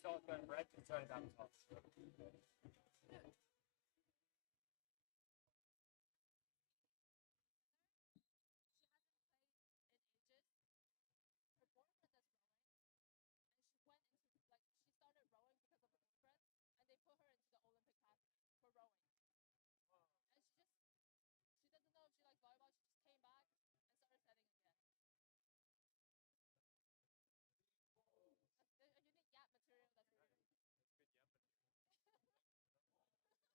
starts going red, just turn it down the top. She hasn't played in ages. Her boyfriend does rowing, and she went into she started rowing because of her boyfriend, and they put her into the Olympic class for rowing. And she doesn't know if she likes volleyball. She just came back and started setting again. A unique gap material. That's really. That's good, yeah.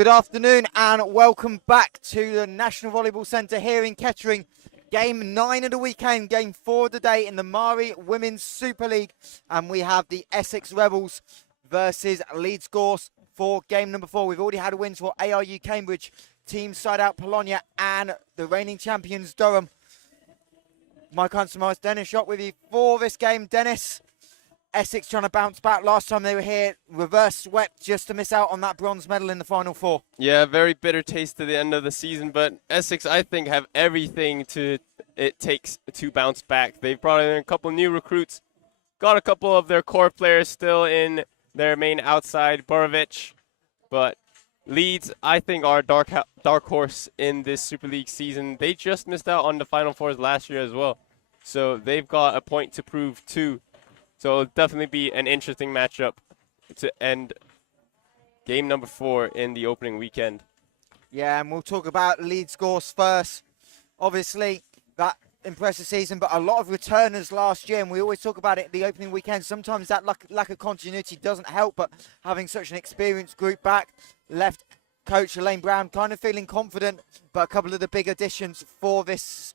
Good afternoon and welcome back to the National Volleyball Centre here in Kettering. Game 9 of the weekend, game 4 of the day in the Mari Women's Super League. And we have the Essex Rebels versus Leeds Gorse for game number 4. We've already had wins for ARU Cambridge, Team Side Out Bologna and the reigning champions Durham. My customer Dennis Shot with you for this game. Dennis, Essex trying to bounce back. Last time they were here, reverse swept just to miss out on that bronze medal in the Final Four. Yeah, very bitter taste to the end of the season, but Essex, I think, have everything it takes to bounce back. They've brought in a couple new recruits, got a couple of their core players still in their main outside, Borovic, but Leeds, I think, are dark horse in this Super League season. They just missed out on the Final Fours last year as well, so they've got a point to prove too. So it'll definitely be an interesting matchup to end game number 4 in the opening weekend. Yeah, and we'll talk about Leeds Gorse first. Obviously, that impressive season, but a lot of returners last year, and we always talk about it the opening weekend. Sometimes that lack of continuity doesn't help, but having such an experienced group back, left coach Elaine Brown kind of feeling confident, but a couple of the big additions for this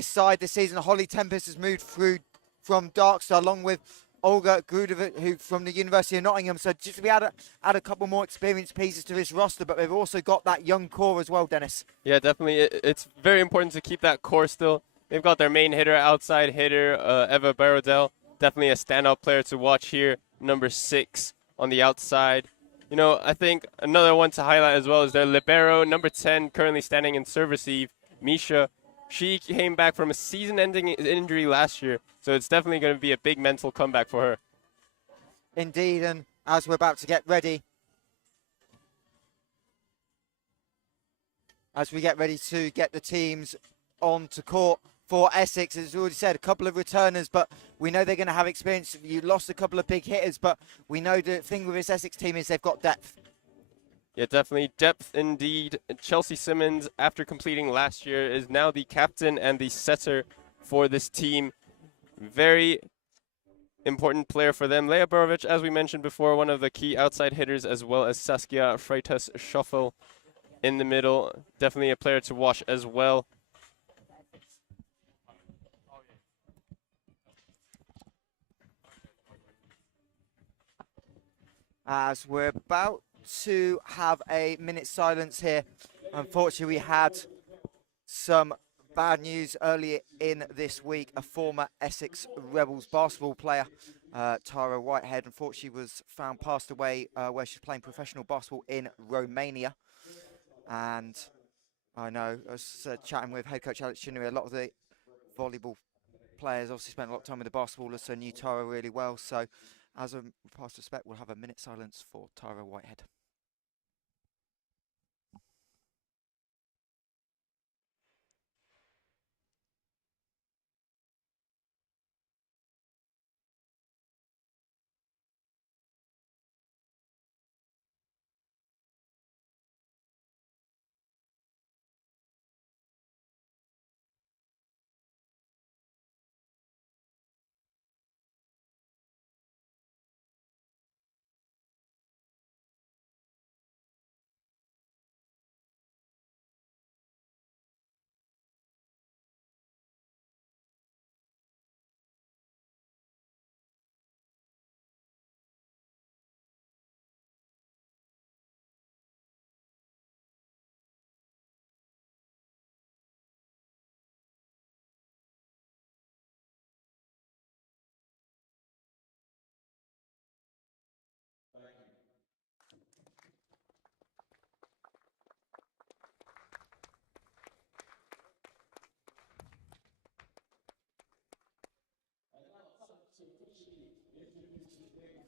side this season. Holly Tempest has moved through from Darkstar, along with Olga Grudovic, who from the University of Nottingham. So just to be able to add a couple more experienced pieces to this roster, but they've also got that young core as well, Dennis. Yeah, definitely. It's very important to keep that core still. They've got their main hitter, outside hitter, Eva Barodel. Definitely a standout player to watch here, number 6 on the outside. You know, I think another one to highlight as well is their libero, number 10, currently standing in serve receive, Misha. She came back from a season-ending injury last year, so it's definitely going to be a big mental comeback for her. Indeed, and as we're about to get ready, to get the teams onto court for Essex, as already said, a couple of returners, but we know they're going to have experience. You lost a couple of big hitters, but we know the thing with this Essex team is they've got depth. Yeah, definitely depth indeed. Chelsea Simmons, after completing last year, is now the captain and the setter for this team. Very important player for them. Leia Borovic, as we mentioned before, one of the key outside hitters, as well as Saskia Freitas-Schoffel in the middle. Definitely a player to watch as well. As we're about to have a minute silence here, unfortunately we had some bad news earlier in this week. A former Essex Rebels basketball player, Tara Whitehead, unfortunately was found passed away where she's playing professional basketball in Romania. And I know, I was chatting with head coach Alex Chinnery, a lot of the volleyball players obviously spent a lot of time with the basketballers, so knew Tara really well. So as a past respect, we'll have a minute silence for Tara Whitehead.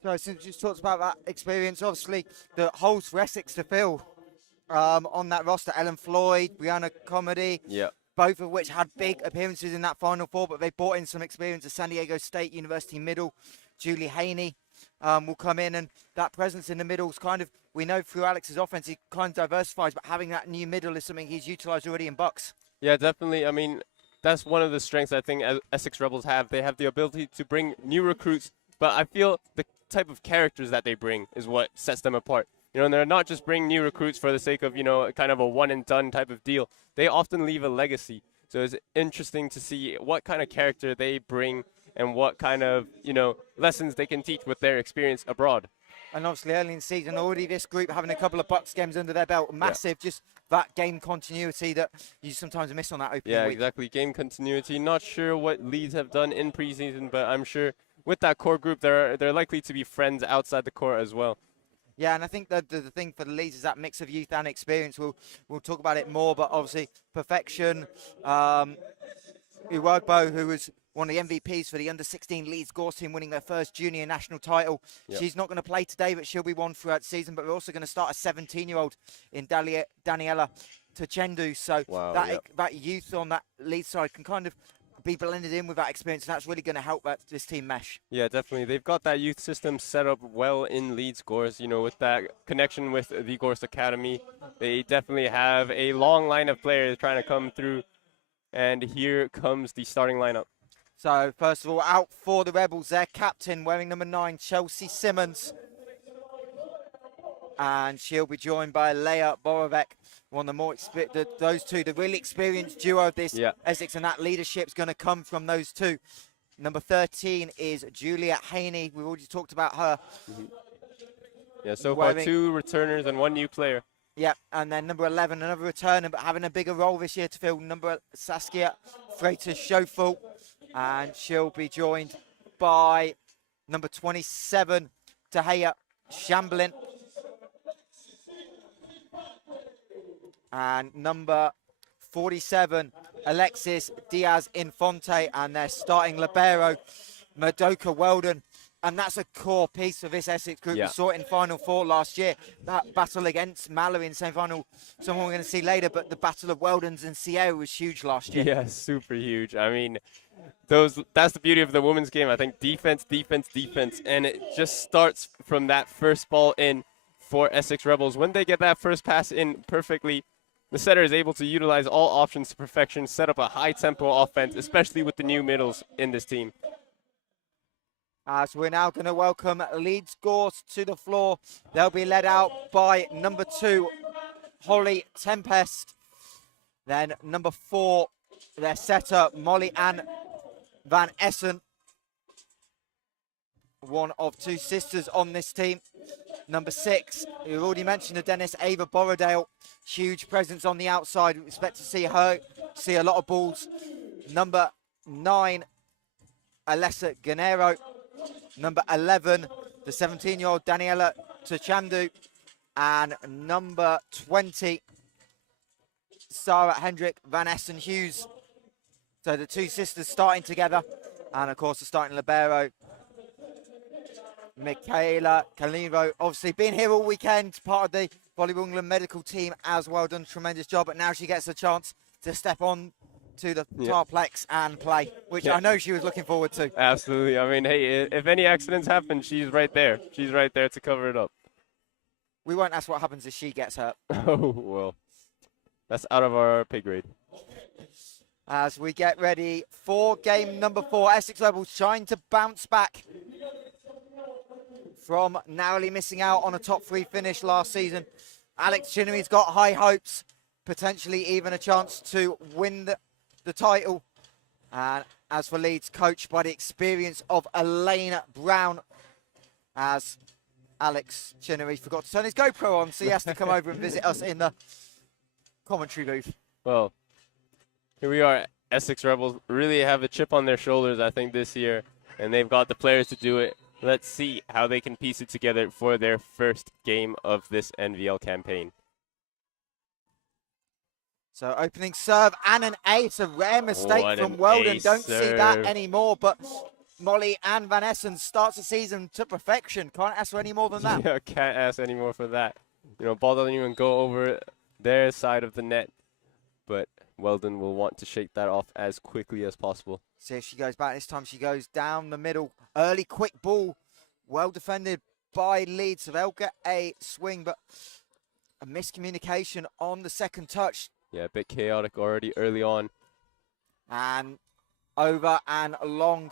So since you talked about that experience, obviously the holes for Essex to fill on that roster, Ellen Floyd, Brianna Comedy, both of which had big appearances in that Final Four, but they brought in some experience at San Diego State University middle. Julie Haney will come in, and that presence in the middle is kind of, we know through Alex's offense, he kind of diversifies, but having that new middle is something he's utilized already in Bucks. Yeah, definitely. I mean, that's one of the strengths I think Essex Rebels have. They have the ability to bring new recruits, but I feel the type of characters that they bring is what sets them apart. And they're not just bringing new recruits for the sake of, kind of a one and done type of deal. They often leave a legacy. So it's interesting to see what kind of character they bring and what kind of, lessons they can teach with their experience abroad. And obviously early in the season, already this group having a couple of Bucks games under their belt. Massive, just that game continuity that you sometimes miss on that opening week. Yeah, exactly. Game continuity. Not sure what Leeds have done in preseason, but I'm sure with that core group, they're likely to be friends outside the court as well. Yeah, and I think that the thing for the Leeds is that mix of youth and experience. We'll talk about it more, but obviously perfection. Uwagbo, who was one of the MVPs for the under-16 Leeds Gorse team, winning their first junior national title. Yep. She's not going to play today, but she'll be one throughout the season. But we're also going to start a 17-year-old in Daniela Tachendu. So that youth on that Leeds side can kind of be blended in with that experience, and that's really going to help this team mesh. Yeah, definitely. They've got that youth system set up well in Leeds Gorse, with that connection with the Gorse Academy. They definitely have a long line of players trying to come through, and here comes the starting lineup. So, first of all, out for the Rebels, their captain wearing number 9, Chelsea Simmons. And she'll be joined by Leah Borovec, one of the more experienced, those two, the really experienced duo of this Essex, and that leadership's going to come from those two. Number 13 is Julia Haney. We've already talked about her. Mm-hmm. Yeah, so far 2 returners and 1 new player. Yeah, and then number 11, another returner, but having a bigger role this year to fill, number Saskia Freitas-Schofel. And she'll be joined by number 27, Tahia Shamblin. And number 47, Alexis Diaz-Infante. And their starting libero, Madoka Weldon. And that's a core piece of this Essex group. We saw it in Final Four last year. That battle against Mallory in semi-final, someone we're going to see later. But the battle of Weldons and Sierra was huge last year. Yeah, super huge. I mean, that's the beauty of the women's game. I think defense, defense, defense. And it just starts from that first ball in for Essex Rebels. When they get that first pass in perfectly, the setter is able to utilize all options to perfection, set up a high-tempo offense, especially with the new middles in this team. As we're now going to welcome Leeds Gorse to the floor. They'll be led out by number 2, Holly Tempest. Then number 4, their setter, Molly Ann Van Essen. One of 2 sisters on this team. Number 6, we've already mentioned the Dennis Ava Borrowdale. Huge presence on the outside. We expect to see her, see a lot of balls. Number 9, Alessa Ganero. Number 11, the 17-year-old Daniela Tachandu. And number 20, Sarah Hendrick Van Essen Hughes. So the 2 sisters starting together. And of course the starting libero, Michaela Calero. Obviously been here all weekend, part of the Volleyball England medical team as well. Done a tremendous job. But now she gets a chance to step on to the Tarplex and play, which I know she was looking forward to. Absolutely. I mean, hey, if any accidents happen, she's right there. She's right there to cover it up. We won't ask what happens if she gets hurt. Oh, well, that's out of our pay grade. As we get ready for game number 4, Essex Rebels trying to bounce back from narrowly missing out on a top 3 finish last season. Alex Chinnery's got high hopes, potentially even a chance to win the title. And as for Leeds, coached by the experience of Elaine Brown, as Alex Chinnery forgot to turn his GoPro on, so he has to come over and visit us in the commentary booth. Well, here we are. Essex Rebels really have a chip on their shoulders, I think, this year, and they've got the players to do it. Let's see how they can piece it together for their first game of this NVL campaign. So opening serve and an ace, a rare mistake from Weldon. Don't see that anymore, but Molly Ann Van Essen starts the season to perfection. Can't ask for any more than that. Yeah, can't ask any more for that. Ball doesn't even go over their side of the net, but Weldon will want to shake that off as quickly as possible. See if she goes back. This time she goes down the middle. Early quick ball. Well defended by Leeds. So they'll get a swing, but a miscommunication on the second touch. Yeah, a bit chaotic already early on. And over and along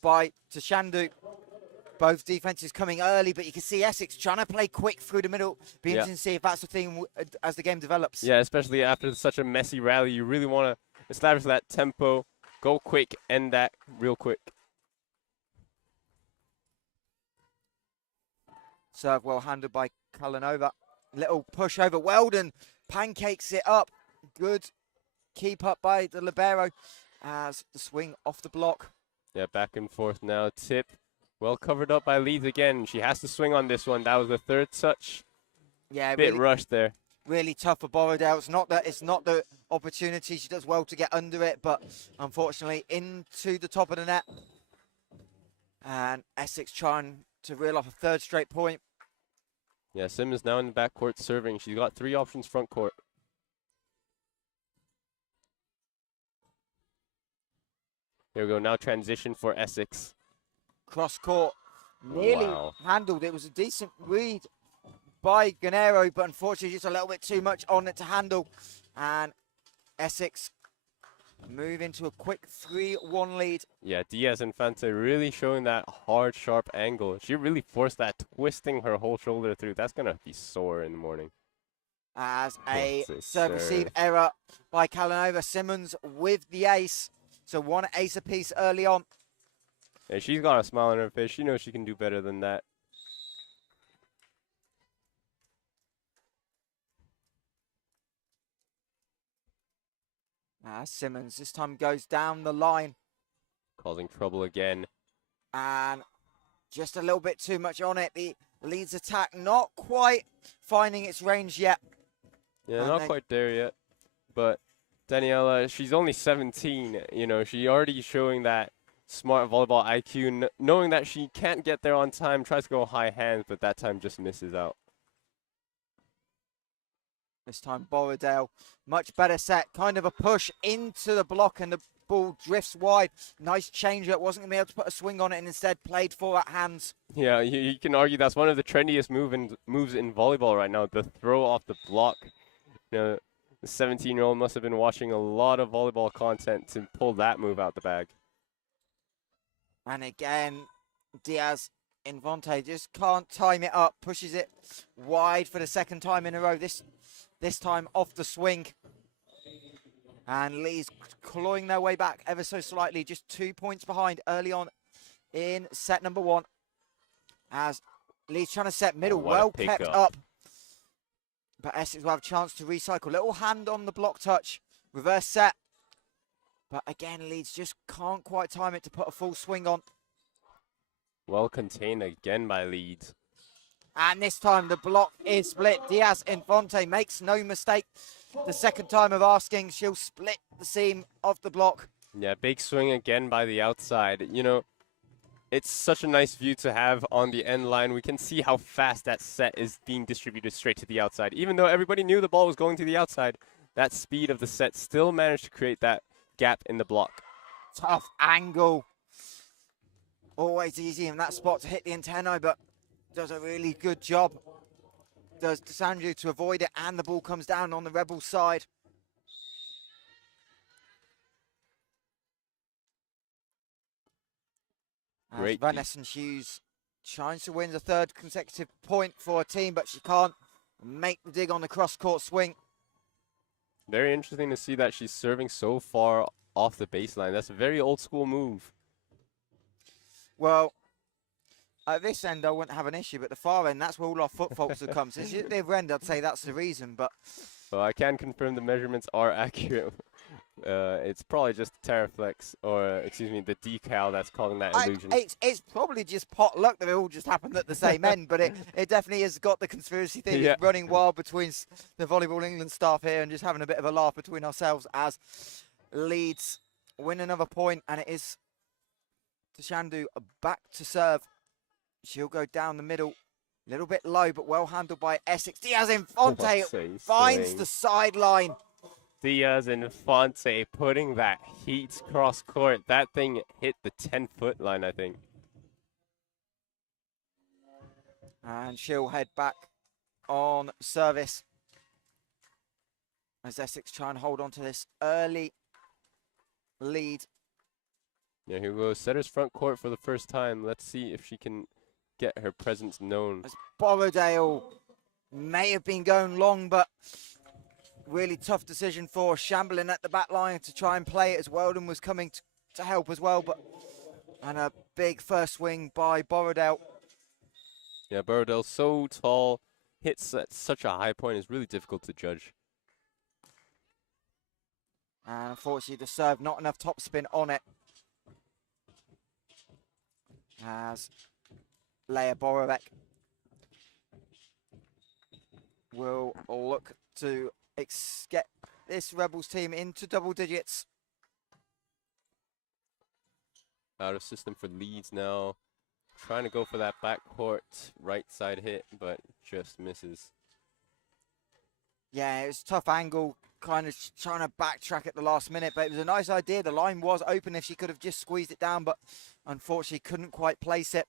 by Tashandu. Both defenses coming early, but you can see Essex trying to play quick through the middle. Be interesting to see if that's the thing as the game develops. Yeah, especially after such a messy rally, you really want to establish that tempo, go quick, end that real quick. Serve well handled by Cullenova. Little push over. Weldon pancakes it up. Good keep up by the libero as the swing off the block. Yeah, back and forth now. Tip well covered up by Leeds again. She has to swing on this one. That was the third touch. Yeah, Bit really, rushed there. really tough for Borrowdale. It's not the opportunity. She does well to get under it, but unfortunately into the top of the net. And Essex trying to reel off a third straight point. Yeah, Simmons now in the backcourt serving. She's got 3 options front court. Here we go. Now transition for Essex. Cross court, nearly handled. It was a decent read by Ganero, but unfortunately just a little bit too much on it to handle. And Essex move into a quick 3-1 lead. Yeah, Diaz Infante really showing that hard, sharp angle. She really forced that, twisting her whole shoulder through. That's going to be sore in the morning. As a serve-receive error by Kalanova. Simmons with the ace. So 1 ace apiece early on. Yeah, she's got a smile on her face. She knows she can do better than that. Simmons this time goes down the line. Causing trouble again. And just a little bit too much on it. The Leeds attack not quite finding its range yet. Yeah, not quite there yet. But Daniela, she's only 17. You know, she already showing that smart volleyball IQ, knowing that she can't get there on time, tries to go high hands, but that time just misses out. This time Borrowdale, much better set, kind of a push into the block and the ball drifts wide. Nice change up, wasn't going to be able to put a swing on it and instead played for at hands. Yeah, you can argue that's one of the trendiest moves in volleyball right now, the throw off the block. You know, the 17-year-old must have been watching a lot of volleyball content to pull that move out the bag. And again, Diaz Infante just can't time it up, pushes it wide for the second time in a row. This time off the swing. And Leeds clawing their way back ever so slightly, just 2 points behind early on in set number 1. As Leeds trying to set middle, well kept up. But Essex will have a chance to recycle. Little hand on the block touch, reverse set. But again, Leeds just can't quite time it to put a full swing on. Well contained again by Leeds. And this time the block is split. Diaz Infante makes no mistake. The second time of asking, she'll split the seam of the block. Yeah, big swing again by the outside. You know, it's such a nice view to have on the end line. We can see how fast that set is being distributed straight to the outside. Even though everybody knew the ball was going to the outside, that speed of the set still managed to create that gap in the block. Tough angle. Always easy in that spot to hit the antenna, but does a really good job. Does Sandhu to avoid it, and the ball comes down on the Rebel side. Great. Vanessa Hughes tries to win the 3rd consecutive point for a team, but she can't make the dig on the cross-court swing. Very interesting to see that she's serving so far off the baseline. That's a very old-school move. Well, at this end, I wouldn't have an issue, but the far end, that's where all our foot faults have come. Since the other end, I'd say that's the reason, but... Well, I can confirm the measurements are accurate. It's probably just Terraflex, or, excuse me, the decal that's causing that illusion. It's probably just pot luck that it all just happened at the same end, but it definitely has got the conspiracy theory running wild between the Volleyball England staff here and just having a bit of a laugh between ourselves as Leeds win another point, and it is Tashandu back to serve. She'll go down the middle, a little bit low, but well handled by Essex. Diaz Infante finds the sideline. Diaz Infante putting that heat cross court. That thing hit the 10-foot line, I think. And she'll head back on service as Essex try and hold on to this early lead. Yeah, here goes setters front court for the first time. Let's see if she can get her presence known. As Borrowdale may have been going long, but really tough decision for Shamblin at the back line to try and play it as Weldon was coming to help as well. And a big first swing by Borrowdale. Yeah, Borrowdale's so tall, hits at such a high point, is really difficult to judge. And unfortunately, the serve, not enough topspin on it. As Leia Borowek will look to get this Rebels team into double digits. Out of system for Leeds now. Trying to go for that backcourt right side hit, but just misses. Yeah, it was a tough angle, kind of trying to backtrack at the last minute, but it was a nice idea. The line was open if she could have just squeezed it down, but unfortunately couldn't quite place it.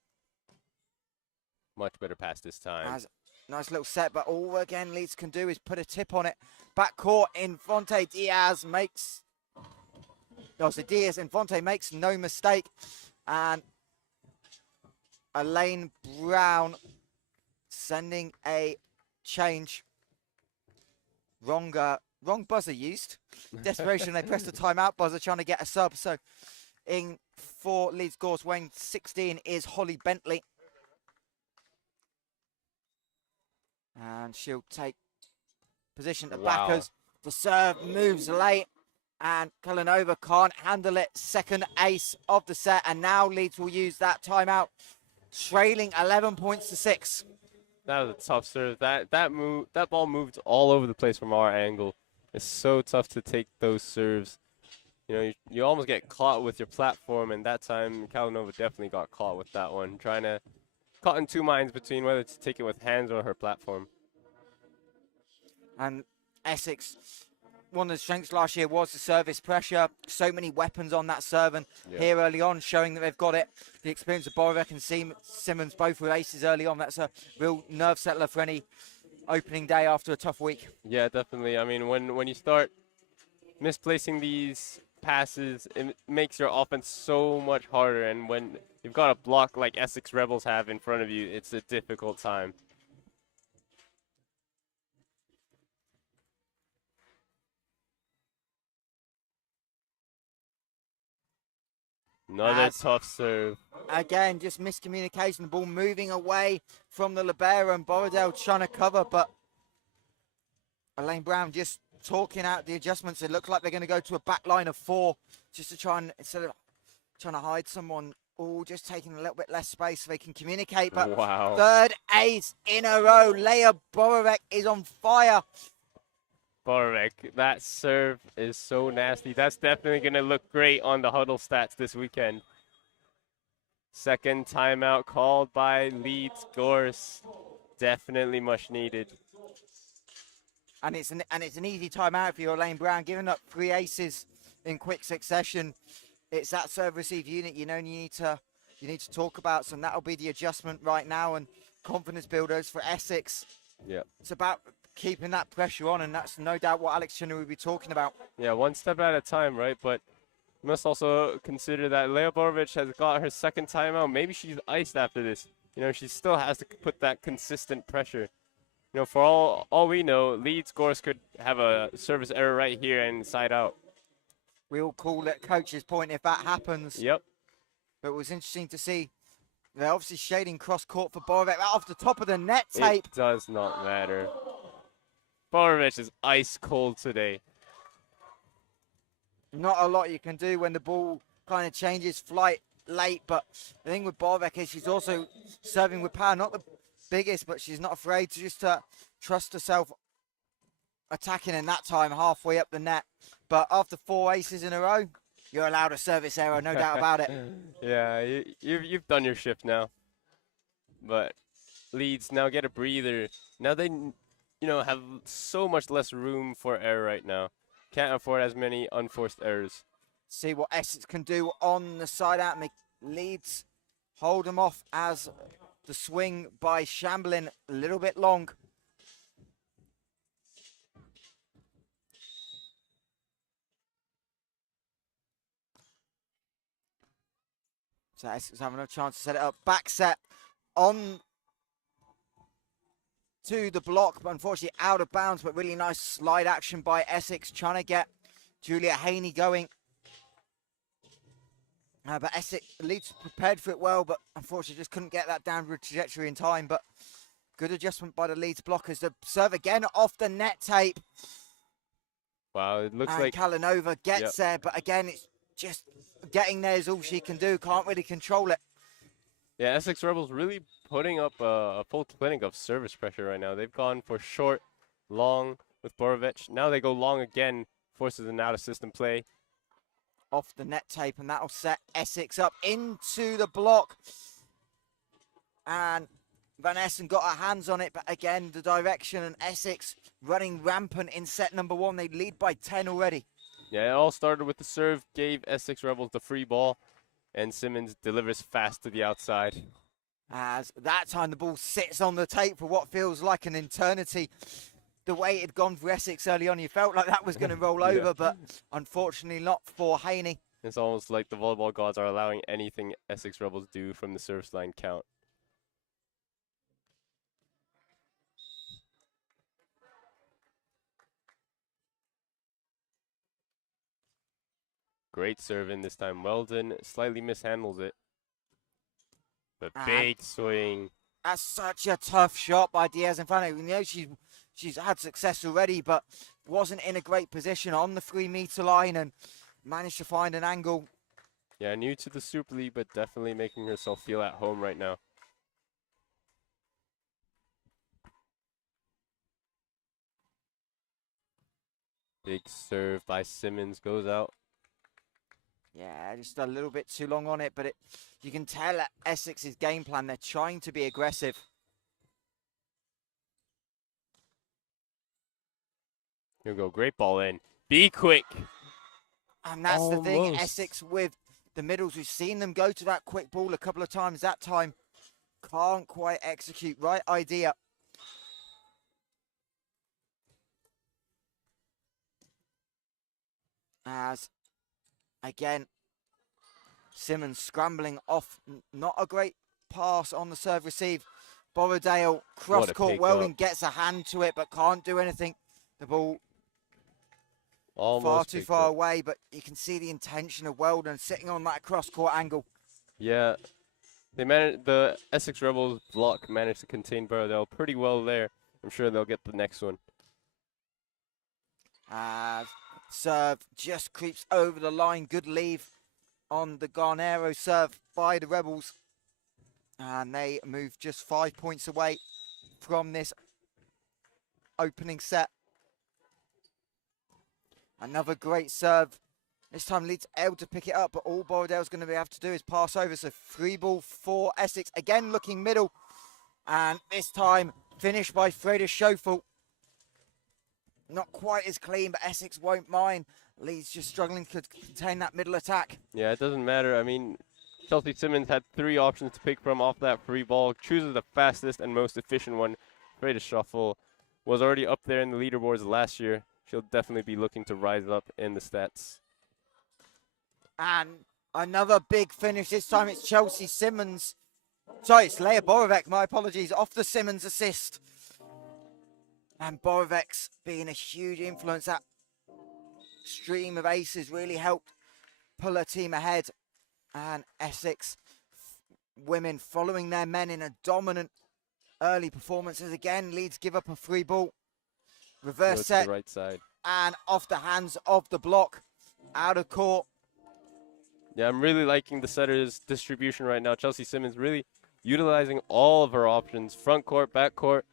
Much better pass this time. Nice little set, but all again Leeds can do is put a tip on it. Backcourt, Infante Diaz makes... No, so Diaz, Infante makes no mistake. And Elaine Brown sending a change. Wrong buzzer used. Desperation, they pressed the timeout buzzer trying to get a sub. So in for Leeds Gorse, weighing 16 is Holly Bentley. And she'll take position to backers. The serve moves late. And Kalanova can't handle it. Second ace of the set. And now Leeds will use that timeout. Trailing 11 points to 6. That was a tough serve. That ball moved all over the place from our angle. It's so tough to take those serves. You know, you almost get caught with your platform, and that time Kalanova definitely got caught with that one. Caught in two minds between whether to take it with hands or her platform. And Essex, one of the strengths last year was the service pressure. So many weapons on that serve, and here early on showing that they've got it. The experience of Borowek and Simmons both with aces early on. That's a real nerve settler for any opening day after a tough week. Yeah, definitely. I mean, when you start misplacing these passes, it makes your offense so much harder. And when you've got a block like Essex Rebels have in front of you, it's a difficult time. Another tough serve. Again, just miscommunication. The ball moving away from the libero, and Borrowdale trying to cover, but Elaine Brown just talking out the adjustments. It looked like they're going to go to a back line of 4 just to try and, instead of trying to hide someone, just taking a little bit less space so they can communicate. But third ace in a row. Leia Borowek is on fire. Borowek, that serve is so nasty. That's definitely going to look great on the huddle stats this weekend. Second timeout called by Leeds Gorse. Definitely much needed. And it's an easy timeout for your Elaine Brown, giving up 3 aces in quick succession. It's that serve receive unit you need to talk about. So that'll be the adjustment right now, and confidence builders for Essex. Yeah. It's about keeping that pressure on, and that's no doubt what Alex Chinner will be talking about. Yeah, one step at a time, right? But you must also consider that Leia Borovic has got her second timeout. Maybe she's iced after this. You know, she still has to put that consistent pressure. You know, for all we know, Leeds Gorse could have a service error right here and side out. We'll call it coach's point if that happens. Yep. But it was interesting to see. They're obviously shading cross court for Borovic off the top of the net tape. It does not matter. Borovic is ice cold today. Not a lot you can do when the ball kind of changes flight late, but the thing with Borovic is she's also serving with power. Not the biggest, but she's not afraid to just trust herself attacking in that time halfway up the net. But after 4 aces in a row, you're allowed a service error, no doubt about it. Yeah, you've done your shift now. But Leeds now get a breather. Now they, have so much less room for error right now. Can't afford as many unforced errors. See what Essex can do on the side out. Leeds hold them off as the swing by Shamblin a little bit long. So Essex having a chance to set it up. Back set on to the block, but unfortunately out of bounds, but really nice slide action by Essex, trying to get Julia Haney going. But Essex, Leeds prepared for it well, but unfortunately just couldn't get that downward trajectory in time. But good adjustment by the Leeds blockers. The serve again off the net tape. Wow, it looks And like Kalinova gets there, but again, it's just getting there is all she can do. Can't really control it. yeah, Essex Rebels really putting up a full clinic of service pressure right now. They've gone for short, long with Borovic. Now they go long again, forces an out-of-system play. Off the net tape, and that'll set Essex up into the block. And Van Essen got her hands on it, but again, the direction and Essex running rampant in set number 1. They lead by 10 already. Yeah, it all started with the serve, gave Essex Rebels the free ball, and Simmons delivers fast to the outside. As that time the ball sits on the tape for what feels like an eternity. The way it had gone for Essex early on, you felt like that was going to roll over, but unfortunately not for Haney. It's almost like the volleyball gods are allowing anything Essex Rebels do from the service line count. Great serve in this time. Weldon slightly mishandles it. But big swing. That's such a tough shot by Diaz-Infante. We know she's had success already, but wasn't in a great position on the 3-meter line and managed to find an angle. Yeah, new to the Super League, but definitely making herself feel at home right now. Big serve by Simmons goes out. Yeah, just a little bit too long on it, but you can tell at Essex's game plan, they're trying to be aggressive. Here we go, great ball in. Be quick. And that's the thing, Essex with the middles, we've seen them go to that quick ball a couple of times. That time, can't quite execute. Right idea. As, again, Simmons scrambling off. Not a great pass on the serve receive. Borrowdale, cross-court, Weldon gets a hand to it, but can't do anything. The ball almost far too far away, but you can see the intention of Weldon sitting on that cross-court angle. Yeah, the Essex Rebels block managed to contain Borrowdale pretty well there. I'm sure they'll get the next one. Serve just creeps over the line. Good leave on the Garnero serve by the Rebels. And they move just 5 points away from this opening set. Another great serve. This time Leeds able to pick it up, but all Borrowdale's going to be able to do is pass over. So free ball for Essex. Again looking middle. And this time finished by Freda Schofel. Not quite as clean, but Essex won't mind. Leeds just struggling to contain that middle attack. Yeah, it doesn't matter. I mean, Chelsea Simmons had 3 options to pick from off that free ball. Chooses the fastest and most efficient one. Freda Schofel was already up there in the leaderboards last year. She'll definitely be looking to rise up in the stats. And another big finish. This time it's Chelsea Simmons. Sorry, it's Leah Borovec. My apologies. Off the Simmons assist. And Borovec's being a huge influence. That stream of aces really helped pull her team ahead. And Essex women following their men in a dominant early performances. Again, Leeds give up a free ball. Reverse set. To the right side. And off the hands of the block. Out of court. Yeah, I'm really liking the setter's distribution right now. Chelsea Simmons really utilizing all of her options. Front court, back court,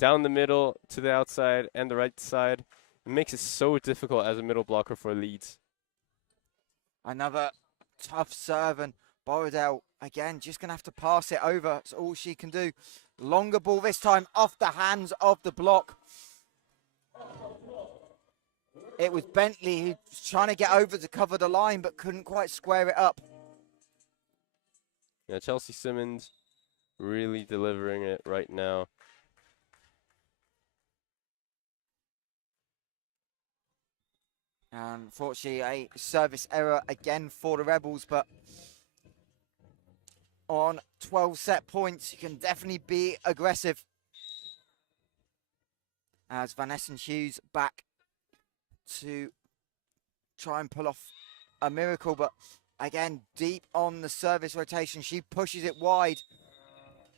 down the middle, to the outside, and the right side. It makes it so difficult as a middle blocker for Leeds. Another tough serve, and Borrowdale, again, just going to have to pass it over. That's all she can do. Longer ball this time, off the hands of the block. It was Bentley who was trying to get over to cover the line, but couldn't quite square it up. Yeah, Chelsea Simmons really delivering it right now. And unfortunately, a service error again for the Rebels, but on 12 set points. You can definitely be aggressive. As Van Essen Hughes back to try and pull off a miracle, but again, deep on the service rotation. She pushes it wide,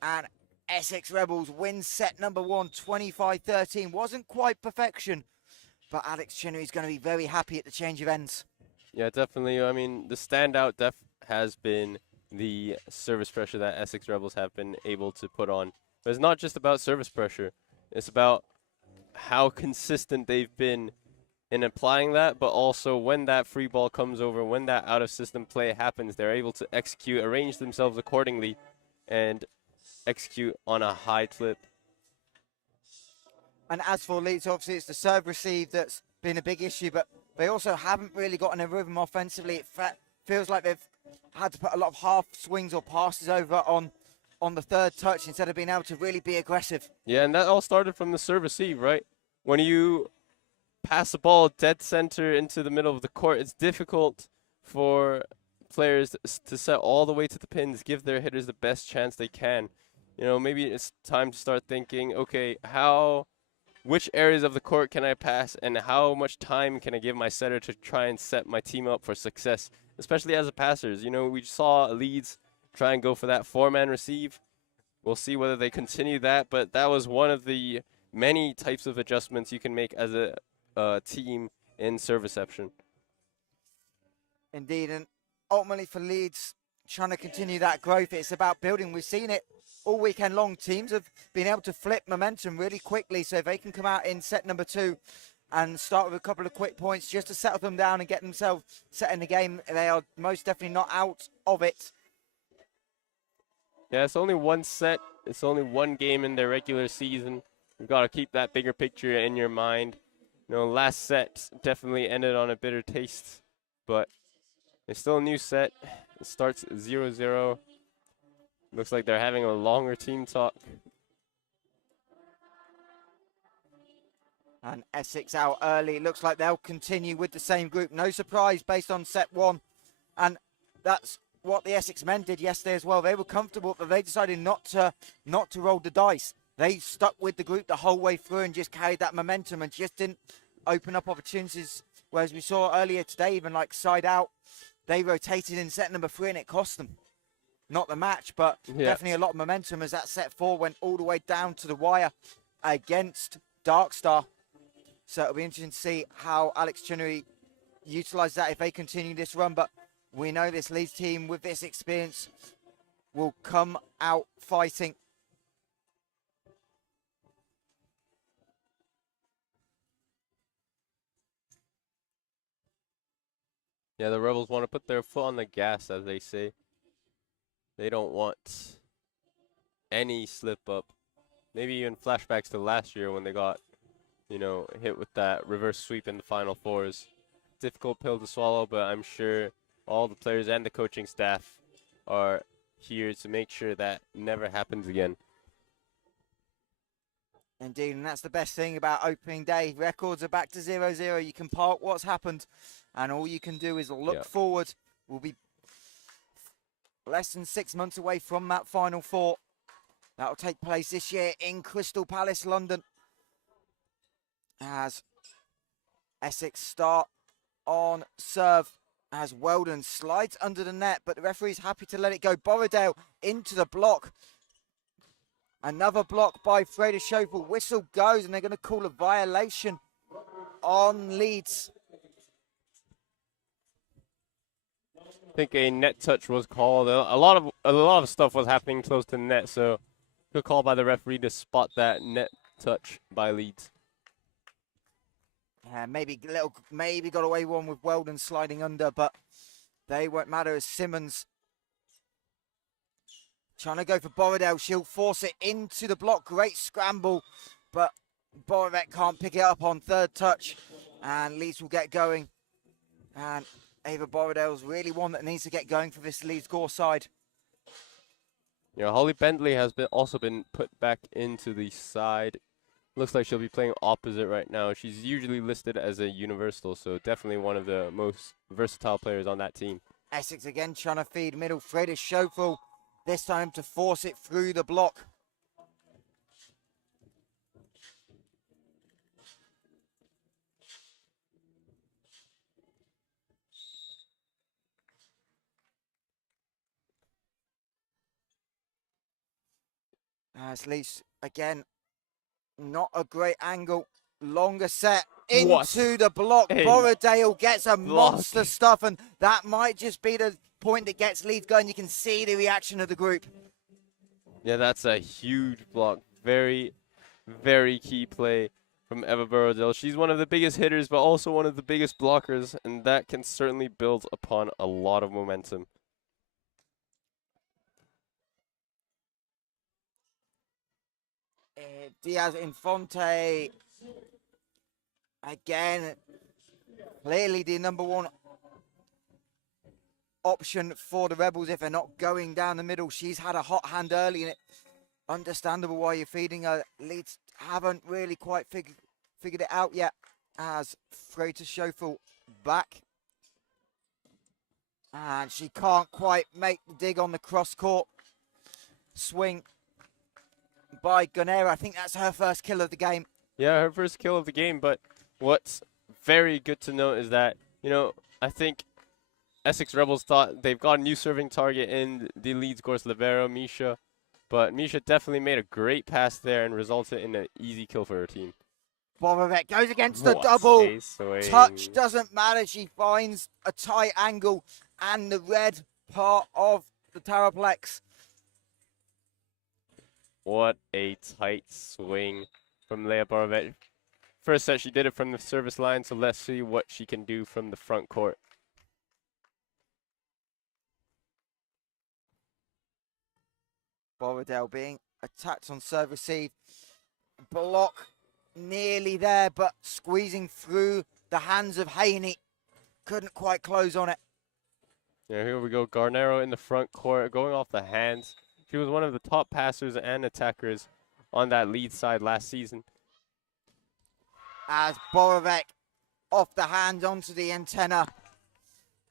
and Essex Rebels win set number 1, 25-13. Wasn't quite perfection, but Alex Chinnery is going to be very happy at the change of ends. Yeah, definitely. I mean, the standout has been the service pressure that Essex Rebels have been able to put on. But it's not just about service pressure. It's about how consistent they've been in applying that, but also when that free ball comes over, when that out-of-system play happens, they're able to execute, arrange themselves accordingly, and execute on a high clip. And as for Leeds, obviously it's the serve receive that's been a big issue, but they also haven't really gotten a rhythm offensively. It feels like they've had to put a lot of half swings or passes over on the third touch instead of being able to really be aggressive. Yeah, and that all started from the serve receive, right? When you pass the ball dead center into the middle of the court, it's difficult for players to set all the way to the pins, give their hitters the best chance they can. You know, maybe it's time to start thinking, okay, which areas of the court can I pass, and how much time can I give my setter to try and set my team up for success, especially as a passers. You know, we saw Leeds try and go for that four-man receive. We'll see whether they continue that, but that was one of the many types of adjustments you can make as a team in serve reception. Indeed, and ultimately for Leeds, trying to continue that growth, it's about building. We've seen it all weekend long. Teams have been able to flip momentum really quickly, so if they can come out in set number 2 and start with a couple of quick points just to settle them down and get themselves set in the game, they are most definitely not out of it. Yeah, it's only one set. It's only one game in their regular season. You've got to keep that bigger picture in your mind. You know, last set definitely ended on a bitter taste, but it's still a new set. It starts 0-0. Looks like they're having a longer team talk. And Essex out early. Looks like they'll continue with the same group. No surprise based on set 1. And that's what the Essex men did yesterday as well. They were comfortable, but they decided not to roll the dice. They stuck with the group the whole way through and just carried that momentum and just didn't open up opportunities. Whereas we saw earlier today, even like side out, they rotated in set number 3 and it cost them. Not the match, but definitely a lot of momentum as that set 4 went all the way down to the wire against Darkstar. So it'll be interesting to see how Alex Chinnery utilize that if they continue this run. But we know this Leeds team with this experience will come out fighting. Yeah, the Rebels want to put their foot on the gas, as they say. They don't want any slip up. Maybe even flashbacks to last year when they got, you know, hit with that reverse sweep in the Final Fours. Difficult pill to swallow, but I'm sure all the players and the coaching staff are here to make sure that never happens again. Indeed, and that's the best thing about opening day. Records are back to 0-0. You can park what's happened, and all you can do is look forward. We'll be less than 6 months away from that Final Four. That'll take place this year in Crystal Palace, London. As Essex start on serve, as Weldon slides under the net, but the referee's happy to let it go. Borrowdale into the block. Another block by Freda Schofel. Whistle goes, and they're going to call a violation on Leeds. I think a net touch was called. A lot of stuff was happening close to the net, so good call by the referee to spot that net touch by Leeds. Yeah, maybe got away one with Weldon sliding under, but they won't matter as Simmons trying to go for Borrowdale. She'll force it into the block. Great scramble, but Borrowdale can't pick it up on third touch, and Leeds will get going. And Ava Borrowdale's really one that needs to get going for this Leeds Gorse side. Yeah, Holly Bentley has also been put back into the side. Looks like she'll be playing opposite right now. She's usually listed as a universal, so definitely one of the most versatile players on that team. Essex again trying to feed middle. Freda Schofel this time to force it through the block. As Leeds, again, not a great angle. Longer set into the block. Borrowdale gets a monster stuff, and that might just be the point that gets Leeds going. You can see the reaction of the group. Yeah, that's a huge block. Very, very key play from Eva Borrowdale. She's one of the biggest hitters, but also one of the biggest blockers, and that can certainly build upon a lot of momentum. Diaz Infante, again, clearly the number one option for the Rebels if they're not going down the middle. She's had a hot hand early, and it's understandable why you're feeding her. Leeds haven't really quite figured it out yet, as Freita Schofel back. And she can't quite make the dig on the cross-court swing by Gonera. I think that's her first kill of the game. Yeah, her first kill of the game, but what's very good to note is that, you know, I think Essex Rebels thought they've got a new serving target in the Leeds Gorse libero, Misha, but Misha definitely made a great pass there and resulted in an easy kill for her team. Borovic goes against the double. Touch doesn't matter. She finds a tight angle and the red part of the Terraplex. What a tight swing from Leah Borovic. First set, she did it from the service line, so let's see what she can do from the front court. Borrowdale being attacked on serve receive. Block nearly there, but squeezing through the hands of Haney. Couldn't quite close on it. Yeah, here we go. Garnero in the front court, going off the hands. She was one of the top passers and attackers on that lead side last season. As Borovic off the hand onto the antenna.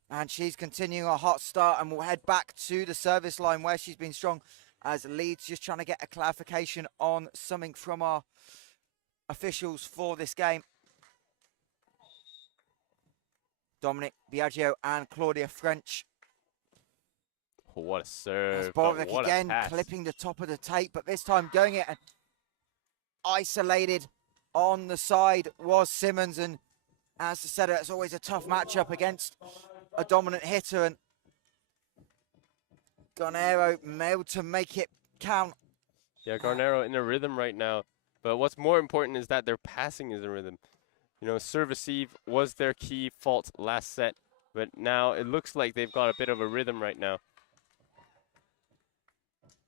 And she's continuing a hot start and will head back to the service line where she's been strong. As Leeds just trying to get a clarification on something from our officials for this game. Dominic Biagio and Claudia French. Oh, what a serve. Borovic again clipping the top of the tape, but this time going it isolated on the side was Simmons. And as I said, it's always a tough matchup against a dominant hitter. And Garnero able to make it count. Yeah, Garnero in a rhythm right now. But what's more important is that their passing is in rhythm. You know, serve receive was their key fault last set, but now it looks like they've got a bit of a rhythm right now.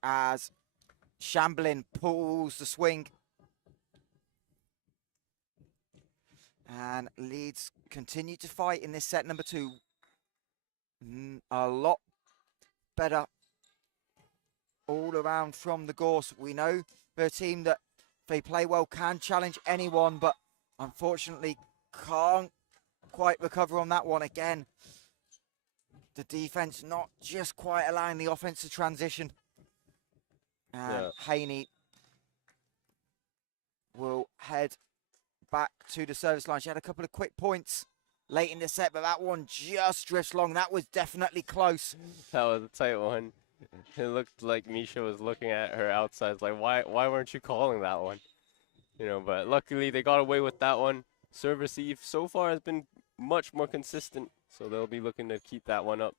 As Shamblin pulls the swing. And Leeds continue to fight in this set number 2. A lot better all around from the Gorse. We know they're a team that, if they play well, can challenge anyone, but unfortunately can't quite recover on that one again. The defense not just quite allowing the offense to transition. And Haney will head back to the service line. She had a couple of quick points late in the set, but that one just drifts long. That was definitely close. That was a tight one. It looked like Misha was looking at her outside, like, why weren't you calling that one? You know, but luckily they got away with that one. Serve receive so far has been much more consistent, so they'll be looking to keep that one up.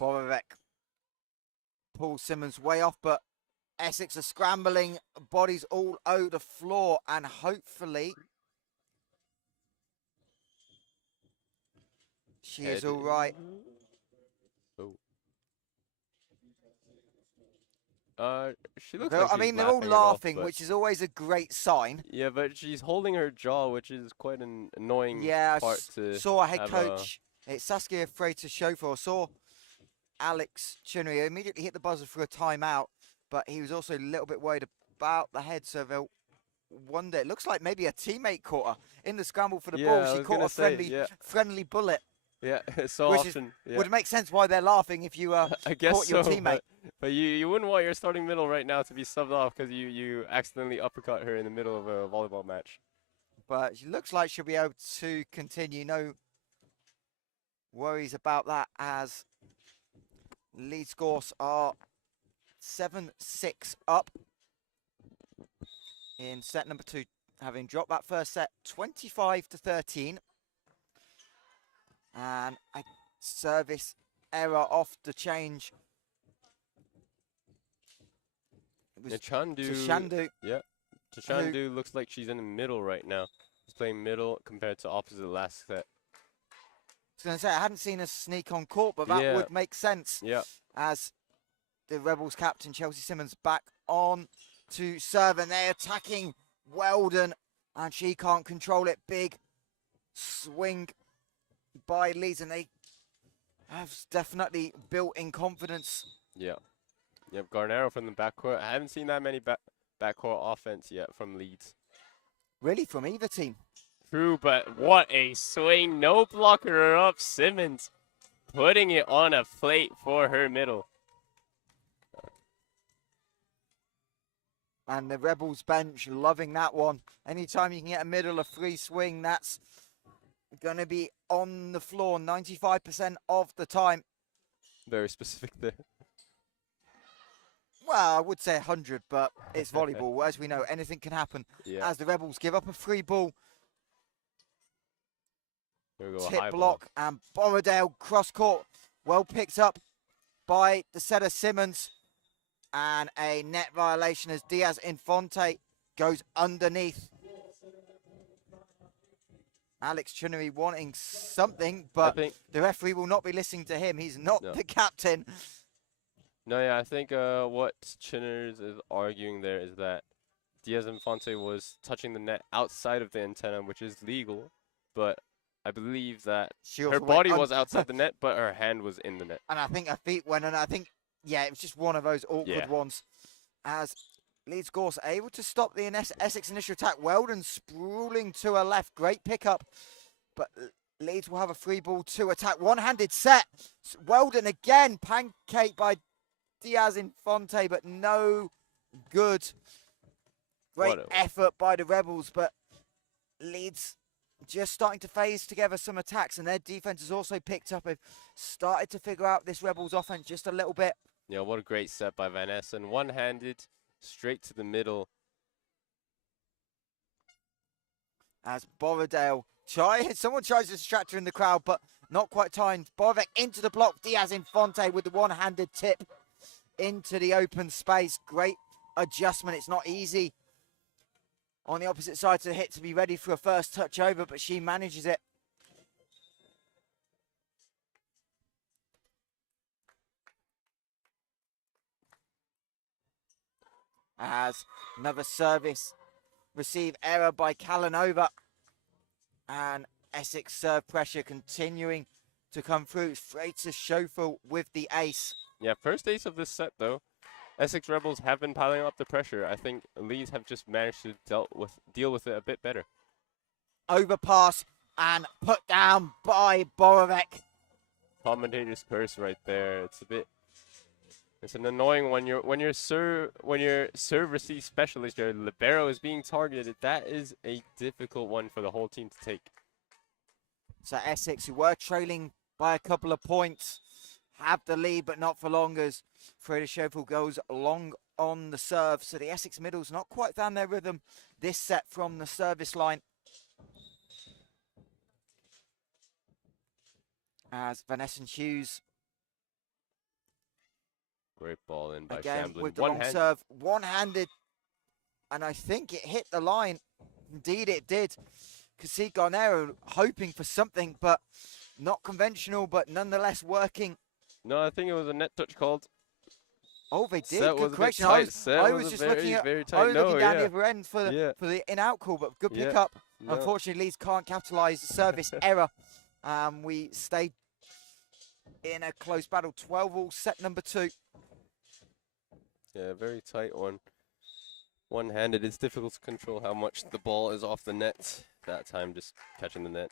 Borovic pulls Simmons way off, but Essex are scrambling, bodies all over the floor, and hopefully she is all right. She looks like I mean, they're all laughing, which is always a great sign. Yeah, but she's holding her jaw, which is quite an annoying part to saw our head coach, it's Saskia Freita Schofel, saw Alex Chinnery immediately hit the buzzer for a timeout, but he was also a little bit worried about the head, so they'll wonder. It looks like maybe a teammate caught her in the scramble for the ball. She caught a friendly bullet. Yeah, so Which often. Yeah. would make sense why they're laughing if you I guess caught your so, teammate. but you wouldn't want your starting middle right now to be subbed off because you accidentally uppercut her in the middle of a volleyball match. But she looks like she'll be able to continue. No worries about that, as Leeds Gorse are 7-6 up in set number 2, having dropped that first set 25-13. And a service error off the change. It was Chandu. Yeah, Chandu looks like she's in the middle right now. She's playing middle compared to opposite last set. I was going to say, I hadn't seen her sneak on court, but that would make sense. Yeah. As the Rebels captain, Chelsea Simmons, back on to serve, and they're attacking Weldon, and she can't control it. Big swing by Leeds, and they have definitely built in confidence. Yeah. Yep, Garnero from the backcourt. I haven't seen that many backcourt offense yet from Leeds. Really, from either team. True, but what a swing. No blocker her up. Simmons putting it on a plate for her middle. And the Rebels bench loving that one. Anytime you can get a middle, a free swing, that's going to be on the floor 95% of the time. Very specific there. Well, I would say 100, but it's volleyball. As we know, anything can happen. Yeah. As the Rebels give up a free ball. Here we go, Tip high block, ball. and Borrowdale cross court. Well picked up by the setter Simmons. And a net violation as Diaz Infante goes underneath. Alex Chunnery wanting something, but the referee will not be listening to him. He's not the captain. No, yeah, I think what Chinners is arguing there is that Diaz Infante was touching the net outside of the antenna, which is legal, but I believe that her body was outside the net, but her hand was in the net. And I think her feet went, and I think, yeah, it was just one of those awkward ones. As Leeds Gorse able to stop the Essex initial attack. Weldon sprawling to her left. Great pickup. But Leeds will have a free ball to attack. One-handed set. Weldon again. Pancake by Diaz Infante, but no good. Great effort by the Rebels, but Leeds just starting to phase together some attacks, and their defense has also picked up. They've started to figure out this Rebels offense just a little bit. Yeah, what a great set by Van Essen. One-handed, straight to the middle. As Borrowdale someone tries to distract her in the crowd, but not quite timed. Borrowdale into the block. Diaz Infante with the one-handed tip into the open space. Great adjustment. It's not easy on the opposite side to the hit to be ready for a first touch over, but she manages it. As another service receive error by Kalanova, and Essex serve pressure continuing to come through. Freitas Schofel with the ace. Yeah, first ace of this set though. Essex Rebels have been piling up the pressure. I think Leeds have just managed to deal with it a bit better. Overpass and put down by Borovec. Commentator's curse right there. It's an annoying one. When your serve receive specialist, your libero is being targeted. That is a difficult one for the whole team to take. So Essex, who were trailing by a couple of points, have the lead, but not for long, as Freitas Schofel goes long on the serve. So the Essex middles not quite found their rhythm this set from the service line. As Vanessa Hughes. Great ball in by again Shamblin. With the long serve, one-handed, and I think it hit the line. Indeed it did. Cassie Garnero hoping for something, but not conventional, but nonetheless working. No, I think it was a net touch called. Oh, they did. Set Good correction. I was just looking at. I was looking down the other end for the in-out call, but good pickup. No. Unfortunately, Leeds can't capitalise the service error. We stayed in a close battle. 12-all set number 2. Yeah, very tight one. One-handed, it's difficult to control how much the ball is off the net. That time, just catching the net.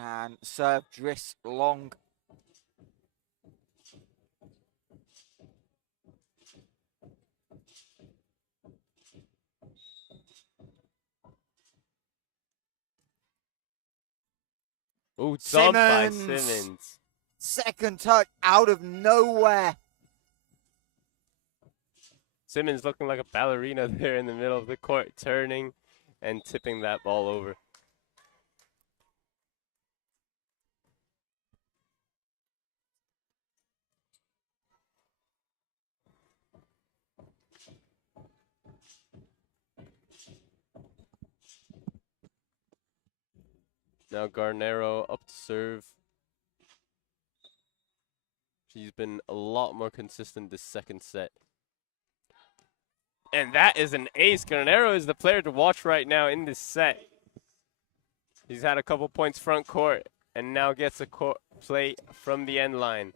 And serve drifts long. Oh, dumped by Simmons. Simmons. Second touch out of nowhere. Simmons looking like a ballerina there in the middle of the court, turning and tipping that ball over. Now Garnero up to serve. She's been a lot more consistent this second set. And that is an ace. Garnero is the player to watch right now in this set. He's had a couple points front court and now gets a play from the end line.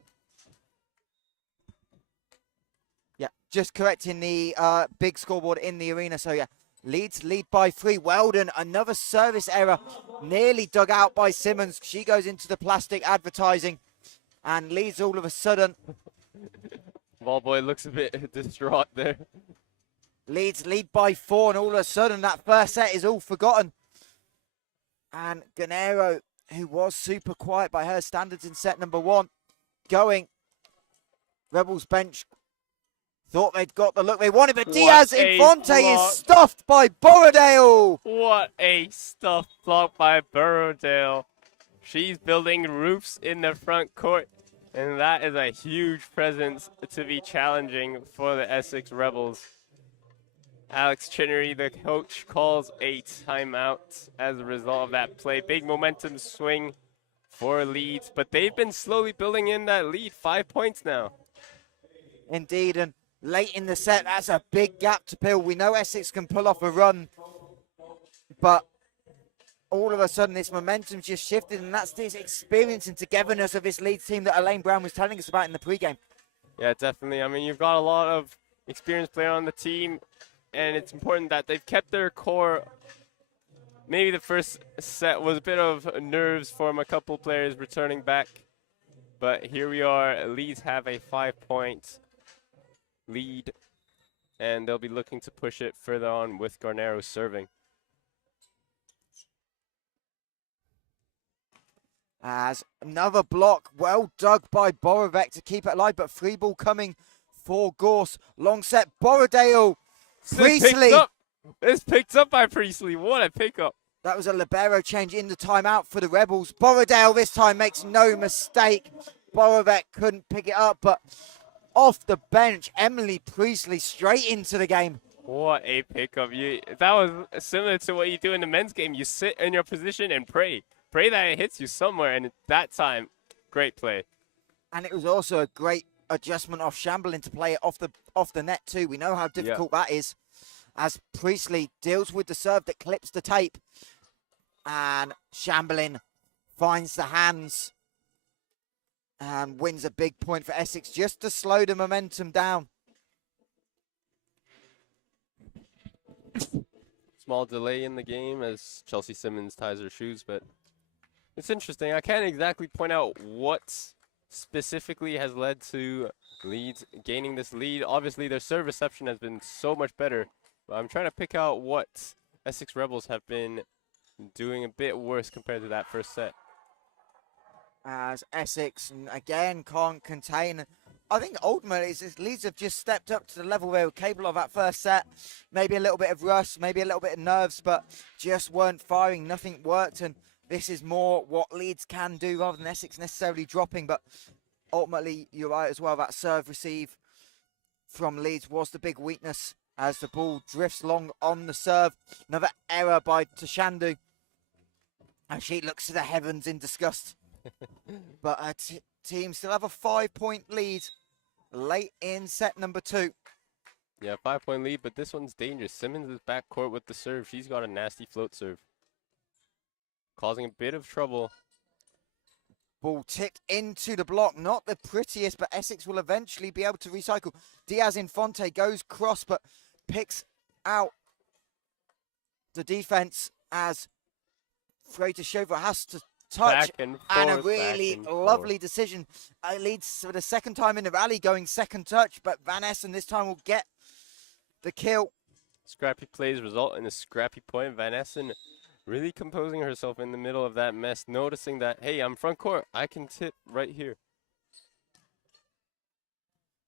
Yeah, just correcting the big scoreboard in the arena. So, yeah, Leeds lead by 3. Weldon, another service error, nearly dug out by Simmons. She goes into the plastic advertising and Leeds all of a sudden. Ball boy looks a bit distraught there. Leeds lead by 4, and all of a sudden that first set is all forgotten. And Garnero, who was super quiet by her standards in set number 1, going. Rebels bench thought they'd got the look they wanted, but Diaz Infante is stuffed by Borrowdale. What a stuffed block by Borrowdale. She's building roofs in the front court, and that is a huge presence to be challenging for the Essex Rebels. Alex Chinnery, the coach, calls a timeout as a result of that play. Big momentum swing for Leeds, but they've been slowly building in that lead. 5 points now. Indeed, and late in the set, that's a big gap to fill. We know Essex can pull off a run, but all of a sudden this momentum's just shifted, and that's this experience and togetherness of this Leeds team that Elaine Brown was telling us about in the pregame. Yeah, definitely. I mean, you've got a lot of experienced players on the team, and it's important that they've kept their core. Maybe the first set was a bit of nerves from a couple players returning back, but here we are. Leeds have a 5-point lead, and they'll be looking to push it further on with Garnero serving. As another block, well dug by Borovic to keep it alive, but free ball coming for Gorse. Long set, Borrowdale. Priestley. It's picked up by Priestley. What a pickup. That was a libero change in the timeout for the Rebels. Borrowdale this time makes no mistake. Borovic couldn't pick it up, but off the bench, Emily Priestley straight into the game. What a pickup. That was similar to what you do in the men's game. You sit in your position and pray. Pray that it hits you somewhere, and that time, great play. And it was also a great adjustment off Chamberlain to play it off the net too. We know how difficult that is, as Priestley deals with the serve that clips the tape, and Chamberlain finds the hands and wins a big point for Essex just to slow the momentum down. Small delay in the game as Chelsea Simmons ties her shoes, but it's interesting. I can't exactly point out what specifically has led to Leeds gaining this lead. Obviously, their serve reception has been so much better, but I'm trying to pick out what Essex Rebels have been doing a bit worse compared to that first set. As Essex, again, can't contain. I think ultimately it's Leeds have just stepped up to the level they were capable of that first set. Maybe a little bit of rust, maybe a little bit of nerves, but just weren't firing. Nothing worked, and this is more what Leeds can do rather than Essex necessarily dropping. But ultimately, you're right as well, that serve receive from Leeds was the big weakness as the ball drifts long on the serve. Another error by Tashandu. And she looks to the heavens in disgust. But our team still have a 5-point lead late in set number 2. Yeah, 5-point lead, but this one's dangerous. Simmons is backcourt with the serve. She's got a nasty float serve, causing a bit of trouble. Ball tipped into the block. Not the prettiest, but Essex will eventually be able to recycle. Diaz Infante goes cross, but picks out the defense as Freitashova has to touch Back and and a forth, really back and forth. lovely decision. Leeds for the second time in the rally going second touch, but Van Essen this time will get the kill. Scrappy plays result in a scrappy point. Van Essen really composing herself in the middle of that mess, noticing that, hey, I'm front court. I can tip right here.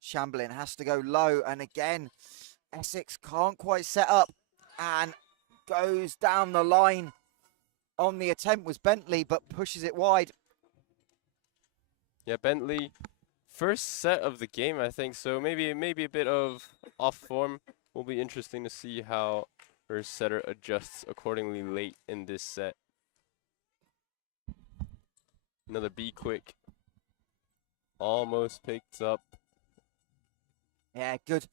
Chamberlain has to go low, and again, Essex can't quite set up and goes down the line. On the attempt was Bentley, but pushes it wide. Yeah, Bentley, first set of the game, I think. So maybe a bit of off form. Will be interesting to see how her setter adjusts accordingly late in this set. Another B quick. Almost picked up. Yeah, good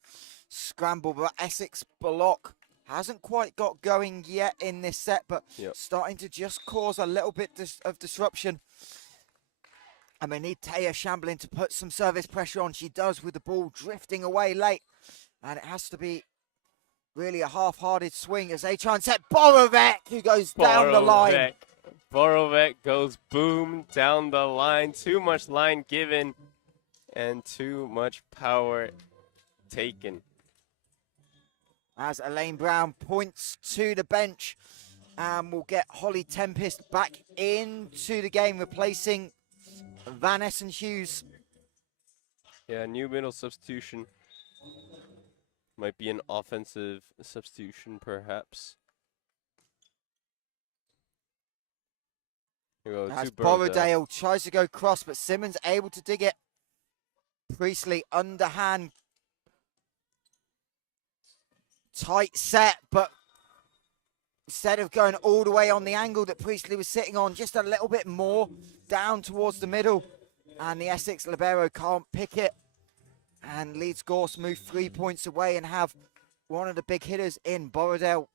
scramble, but Essex block hasn't quite got going yet in this set, but starting to just cause a little bit of disruption. And we need Taya Chamberlain to put some service pressure on. She does with the ball drifting away late. And it has to be really a half-hearted swing as they try and set Borovec, who goes down the line. Borovec goes boom down the line. Too much line given and too much power taken. As Elaine Brown points to the bench, and we'll get Holly Tempest back into the game, replacing Van Essen Hughes. Yeah, new middle substitution. Might be an offensive substitution, perhaps. Here we go, As to Borrowdale. Borrowdale tries to go cross, but Simmons able to dig it. Priestley underhand. Tight set, but instead of going all the way on the angle that Priestley was sitting on, just a little bit more down towards the middle. And the Essex libero can't pick it. And Leeds Gorse move 3 points away and have one of the big hitters in. Borrowdale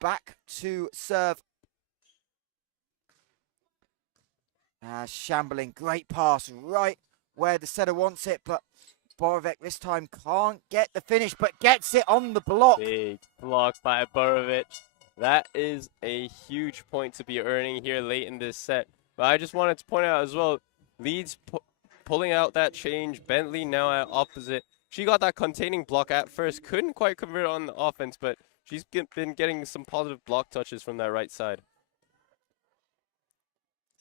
back to serve. Chamberlain, great pass right where the setter wants it, but Borovic this time can't get the finish, but gets it on the block. Big block by Borovic. That is a huge point to be earning here late in this set. But I just wanted to point out as well, Leeds pulling out that change. Bentley now at opposite. She got that containing block at first. Couldn't quite convert on the offense, but she's been getting some positive block touches from that right side.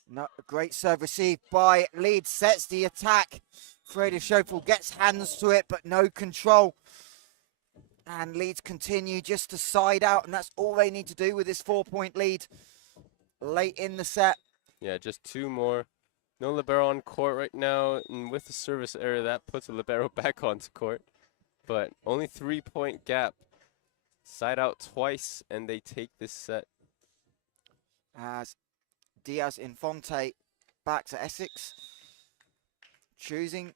No, a great serve received by Leeds. Sets the attack. Freda Schofel gets hands to it, but no control. And Leeds continue just to side out, and that's all they need to do with this 4-point lead late in the set. Yeah, just two more. No libero on court right now, and with the service error, that puts a libero back onto court. But only 3-point gap. Side out twice, and they take this set. As Diaz Infante back to Essex, choosing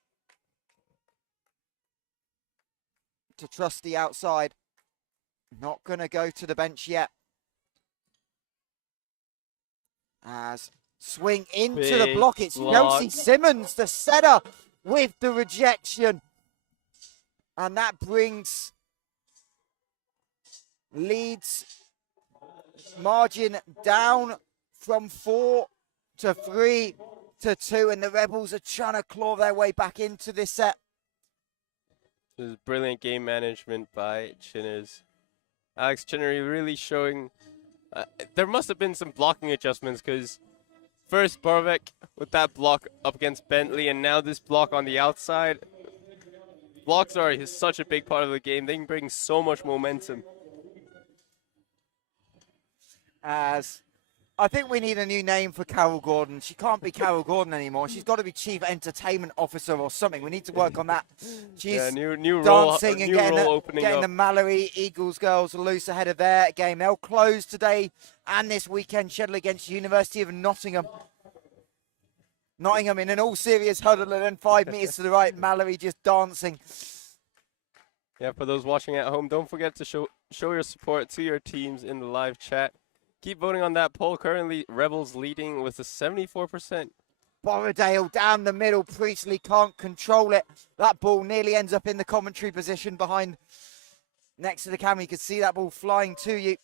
to trust the outside. Not going to go to the bench yet. As swing into the block. It's Josie Simmons, the setter, with the rejection. And that brings Leeds margin down from 4 to 3 to 2. And the Rebels are trying to claw their way back into this set. This is brilliant game management by Chinners. Alex Chinnery really showing. There must have been some blocking adjustments because first Borovic with that block up against Bentley, and now this block on the outside. Blocks are such a big part of the game. They can bring so much momentum. As I think we need a new name for Carol Gordon. She can't be Carol Gordon anymore. She's got to be Chief Entertainment Officer or something. We need to work on that. She's new dancing role, and getting the Mallory Eagles girls loose ahead of their game. They'll close today and this weekend schedule against University of Nottingham. Nottingham in an all-serious huddle, and then 5 meters to the right, Mallory just dancing. Yeah, for those watching at home, don't forget to show your support to your teams in the live chat. Keep voting on that poll. Currently, Rebels leading with a 74%. Borrowdale down the middle. Priestley can't control it. That ball nearly ends up in the commentary position behind, next to the camera. You can see that ball flying to you.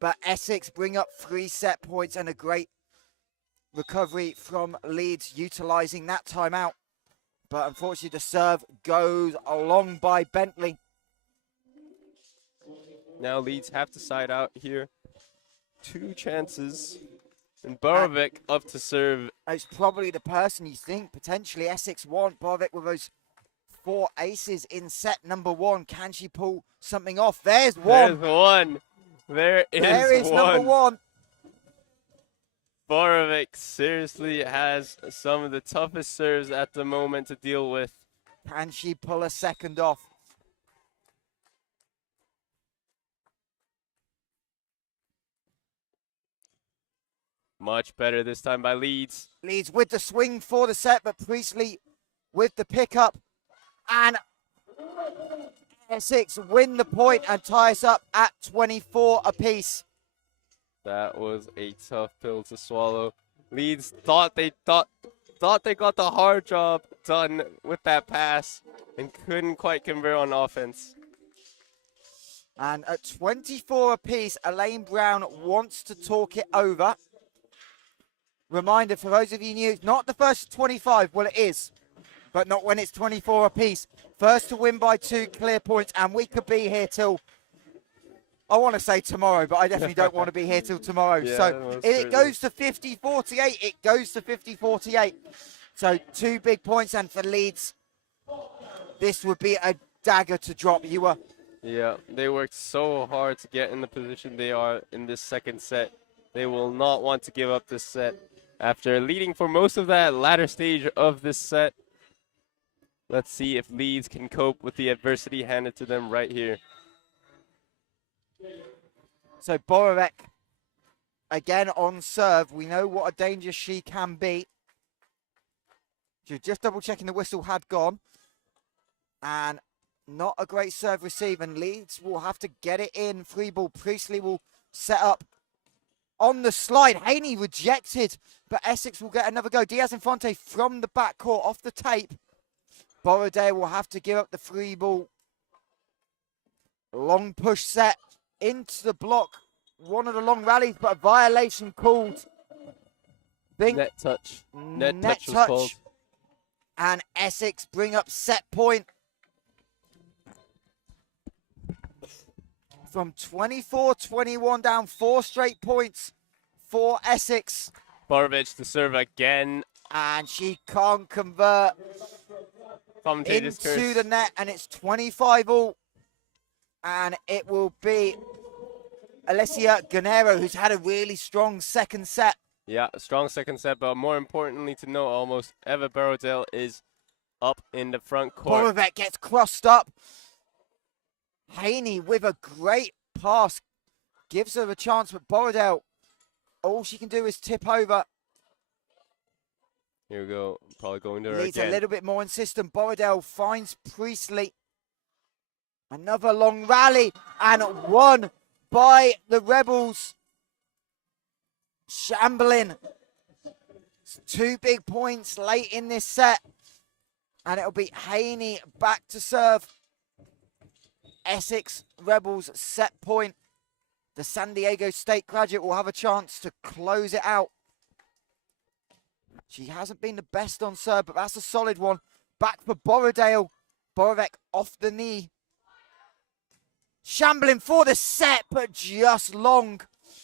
But Essex bring up 3 set points and a great recovery from Leeds, utilising that timeout. But unfortunately, the serve goes along by Bentley. Now Leeds have to side out here. 2 chances. And Borovic up to serve. It's probably the person you think potentially Essex want. Borovic with those 4 aces in set number 1. Can she pull something off? There's one. There's one. There is one. Number 1. Borovic seriously has some of the toughest serves at the moment to deal with. Can she pull a second off? Much better this time by Leeds. Leeds with the swing for the set, but Priestley with the pickup. And Essex win the point and tie us up at 24 apiece. That was a tough pill to swallow. Leeds thought they got the hard job done with that pass and couldn't quite convert on offense. And at 24 apiece, Elaine Brown wants to talk it over. Reminder for those of you new, not the first 25, well it is, but not when it's 24 apiece. First to win by 2 clear points, and we could be here till, I want to say tomorrow, but I definitely don't want to be here till tomorrow. Yeah, so if it goes to 50-48, it goes to 50-48. So 2 big points, and for Leeds, this would be a dagger to drop. Yeah, they worked so hard to get in the position they are in this second set. They will not want to give up this set. After leading for most of that latter stage of this set, let's see if Leeds can cope with the adversity handed to them right here. So Borovic, again on serve. We know what a danger she can be. Just double checking the whistle had gone. And not a great serve receive, and Leeds will have to get it in. Free ball, Priestley will set up on the slide. Haney rejected, but Essex will get another go. Diaz-Infante from the backcourt off the tape. Borrowdale will have to give up the free ball. Long push set into the block. One of the long rallies, but a violation called. Net touch. Net touch was called. And Essex bring up set point. From 24-21 down, 4 straight points for Essex. Borovic to serve again. And she can't convert Commentator's into curse. the net, and it's 25-all. And it will be Alessia Ganero, who's had a really strong second set. Yeah, a strong second set, but more importantly to note, almost Eva Barrodale is up in the front court. Borovic gets crossed up. Haney with a great pass gives her a chance, but Borrowdale, all she can do is tip over. Here we go, probably going to her Leeds again. a little bit more insistent. Borrowdale finds Priestley. Another long rally, and won by the Rebels. Chamberlain. 2 big points late in this set, and it'll be Haney back to serve. Essex Rebels set point. The San Diego State graduate will have a chance to close it out. She hasn't been the best on serve, but that's a solid one. Back for Borrowdale. Borovic off the knee. Chamberlain for the set, but just long.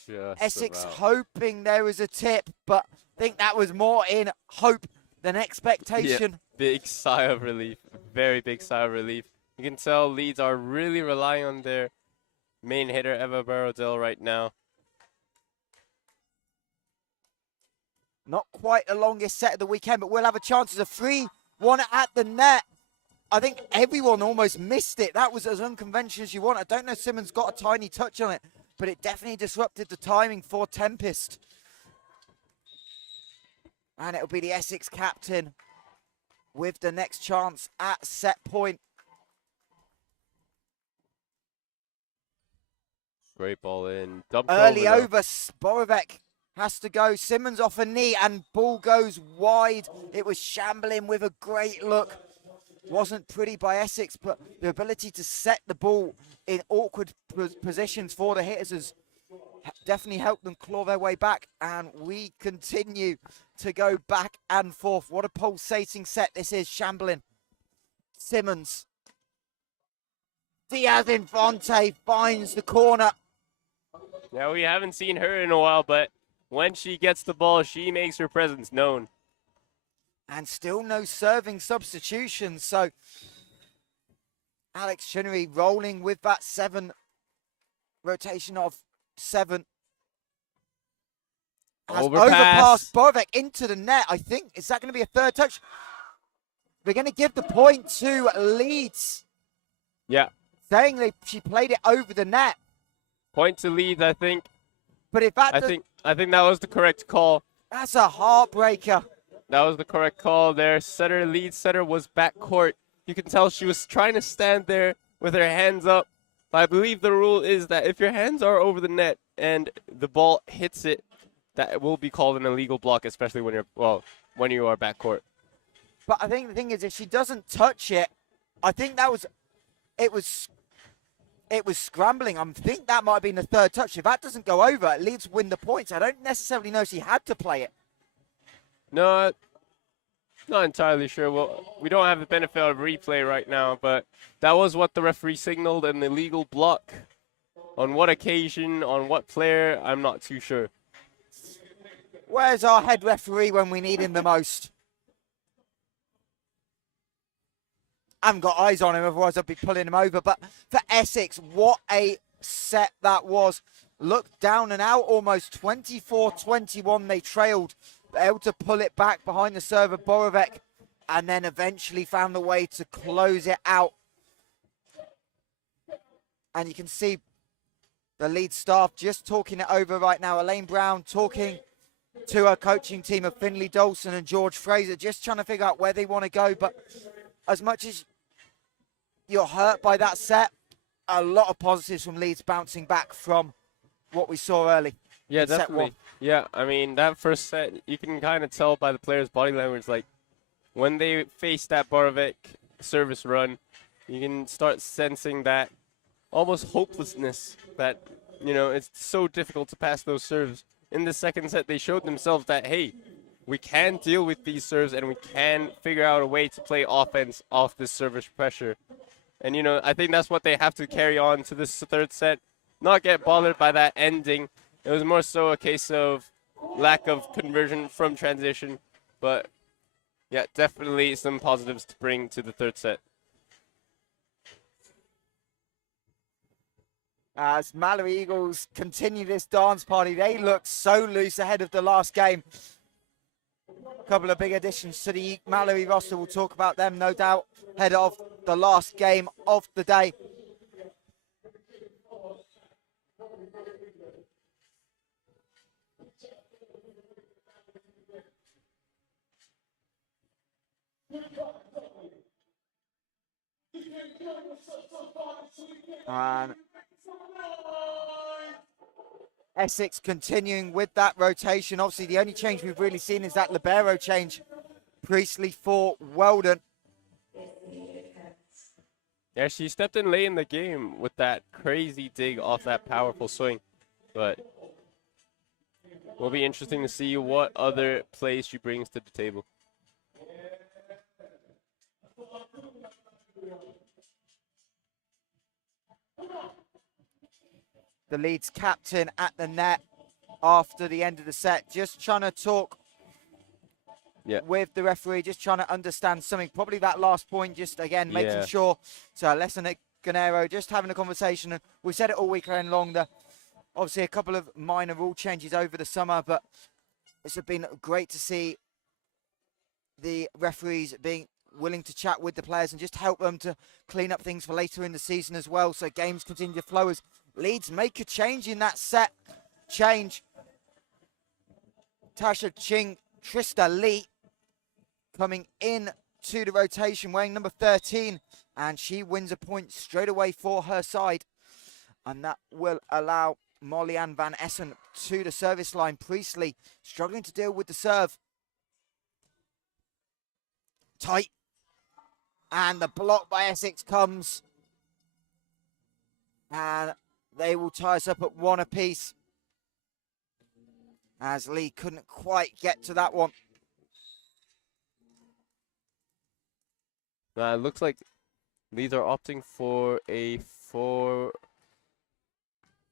Just Essex about. hoping there was a tip, but I think that was more in hope than expectation. Yeah, big sigh of relief. Very big sigh of relief. You can tell Leeds are really relying on their main hitter, Eva Barrodale, right now. Not quite the longest set of the weekend, but we'll have a chance as a free one at the net. I think everyone almost missed it. That was as unconventional as you want. I don't know if Simmons got a tiny touch on it, but it definitely disrupted the timing for Tempest. And it'll be the Essex captain with the next chance at set point. Great ball in. Dumped Early over. over, Borovic has to go. Simmons off a knee, and ball goes wide. It was Chamberlain with a great look. Wasn't pretty by Essex, but the ability to set the ball in awkward positions for the hitters has definitely helped them claw their way back, and we continue to go back and forth. What a pulsating set this is. Shambling, Simmons, Diaz Infante finds the corner. Yeah, we haven't seen her in a while, but when she gets the ball, she makes her presence known. And still no serving substitutions, so Alex Chinnery rolling with that rotation of 7. Has overpassed Borovic into the net. I think, is that going to be a third touch? We're going to give the point to Leeds. Yeah. Saying she played it over the net. Point to Leeds, I think. But if that I think that was the correct call. That's a heartbreaker. That was the correct call there. Leeds setter was backcourt. You can tell she was trying to stand there with her hands up. But I believe the rule is that if your hands are over the net and the ball hits it, that will be called an illegal block, especially when you are backcourt. But I think the thing is, if she doesn't touch it, I think it was scrambling. I think that might have been the third touch. If that doesn't go over, Leeds win the points. I don't necessarily know if she had to play it. No, not entirely sure. Well, we don't have the benefit of replay right now, but that was what the referee signaled, an illegal block. On what occasion, on what player, I'm not too sure. Where's our head referee when we need him the most? I haven't got eyes on him, otherwise I'd be pulling him over. But for Essex, what a set that was. Looked down and out, almost 24-21 they trailed. Able to pull it back behind the server, Borovic, and then eventually found the way to close it out. And you can see the Leeds staff just talking it over right now. Elaine Brown talking to her coaching team of Finley Dawson and George Fraser, just trying to figure out where they want to go. But as much as you're hurt by that set, a lot of positives from Leeds bouncing back from what we saw early. Yeah, definitely. Yeah, I mean, that first set, you can kind of tell by the players' body language, like, when they face that Borovic service run, you can start sensing that almost hopelessness that, it's so difficult to pass those serves. In the second set, they showed themselves that, hey, we can deal with these serves and we can figure out a way to play offense off this service pressure. And, I think that's what they have to carry on to this third set, not get bothered by that ending. It was more so a case of lack of conversion from transition. But, yeah, definitely some positives to bring to the third set. As Mallory Eagles continue this dance party, they look so loose ahead of the last game. A couple of big additions to the Mallory roster. We'll talk about them, no doubt, ahead of the last game of the day. And Essex continuing with that rotation. Obviously, the only change we've really seen is that libero change. Priestley for Weldon. Yeah, she stepped in late in the game with that crazy dig off that powerful swing. But it will be interesting to see what other plays she brings to the table. The Leeds captain at the net after the end of the set, just trying to talk with the referee, just trying to understand something. Probably that last point, just again, making sure. So Alessandro Ganero just having a conversation. And we've said it all weekend long. Obviously, a couple of minor rule changes over the summer, but it's been great to see the referees being willing to chat with the players and just help them to clean up things for later in the season as well. So games continue to flow as Leeds make a change in that set. Change. Tasha Ching, Trista Lee coming in to the rotation wearing number 13, and she wins a point straight away for her side. And that will allow Molly-Ann Van Essen to the service line. Priestley struggling to deal with the serve. Tight. And the block by Essex comes. And they will tie us up at 1 apiece. as Lee couldn't quite get to that one. It looks like Leeds are opting for a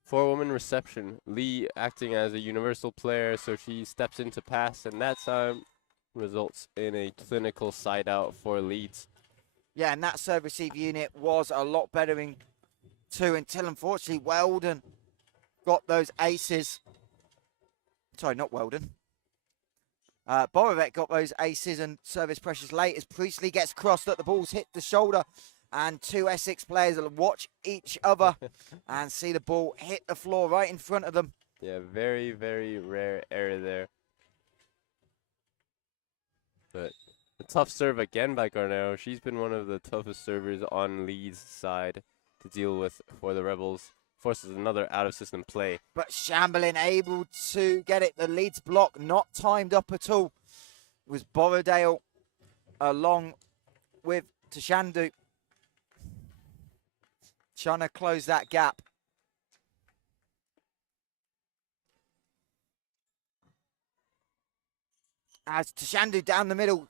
four-woman reception. Lee acting as a universal player, so she steps in to pass, and that time results in a clinical side out for Leeds. Yeah, and that serve receive unit was a lot better in two until unfortunately Weldon got those aces. Sorry, not Weldon. Borovec got those aces and service pressures late as Priestley gets crossed at the balls hit the shoulder, and two Essex players will watch each other and see the ball hit the floor right in front of them. Yeah, very, very rare error there. But a tough serve again by Garnero. She's been one of the toughest servers on Leeds' side to deal with for the Rebels. Forces another out-of-system play. But Chamberlain able to get it. The Leeds block not timed up at all. It was Borrowdale along with Tashandu trying to close that gap. As Tashandu down the middle,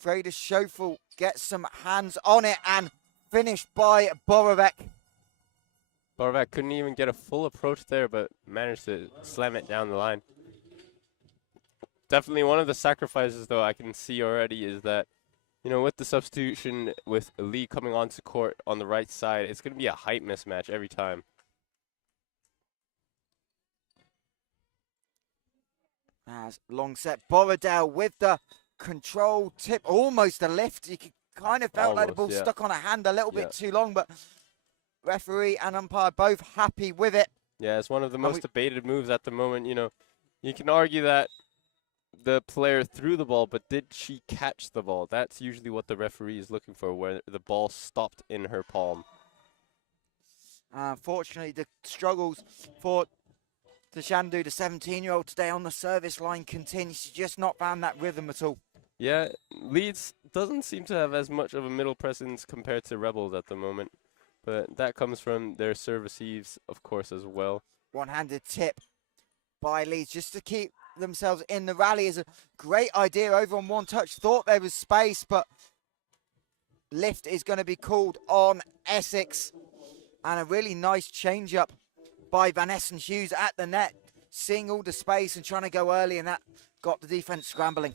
Freda Schofel gets some hands on it and finished by Borovec. Borovac couldn't even get a full approach there, but managed to slam it down the line. Definitely one of the sacrifices, though, I can see already is that, you know, with the substitution with Lee coming onto court on the right side, it's going to be a height mismatch every time. As long set, Borrowdale with the control tip, almost a lift. You could kind of felt like the ball stuck on a hand a little bit too long, but referee and umpire both happy with it. Yeah, it's one of the most debated moves at the moment. You know, you can argue that the player threw the ball, but did she catch the ball? That's usually what the referee is looking for, where the ball stopped in her palm. Unfortunately, the struggles for Tashandu, the 17-year-old, today on the service line continues. She's just not found that rhythm at all. Yeah, Leeds doesn't seem to have as much of a middle presence compared to Rebels at the moment. But that comes from their serve receives, of course, as well. One-handed tip by Leeds just to keep themselves in the rally is a great idea. Over on one touch, thought there was space, but lift is going to be called on Essex. And a really nice change-up by Van Essen Hughes at the net, seeing all the space and trying to go early, and that got the defense scrambling.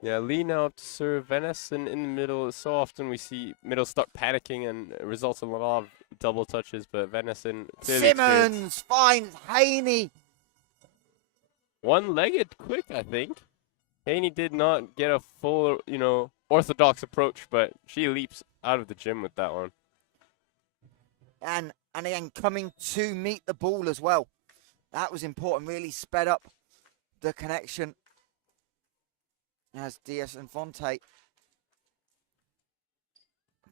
Yeah, Lee now up to serve. Van Essen in the middle. So often we see middle start panicking and it results in a lot of double touches, but Van Essen clearly Simmons finds Haney. One-legged quick, I think. Haney did not get a full, you know, orthodox approach, but she leaps out of the gym with that one. And again, coming to meet the ball as well. That was important, really sped up the connection. As Diaz and Fonte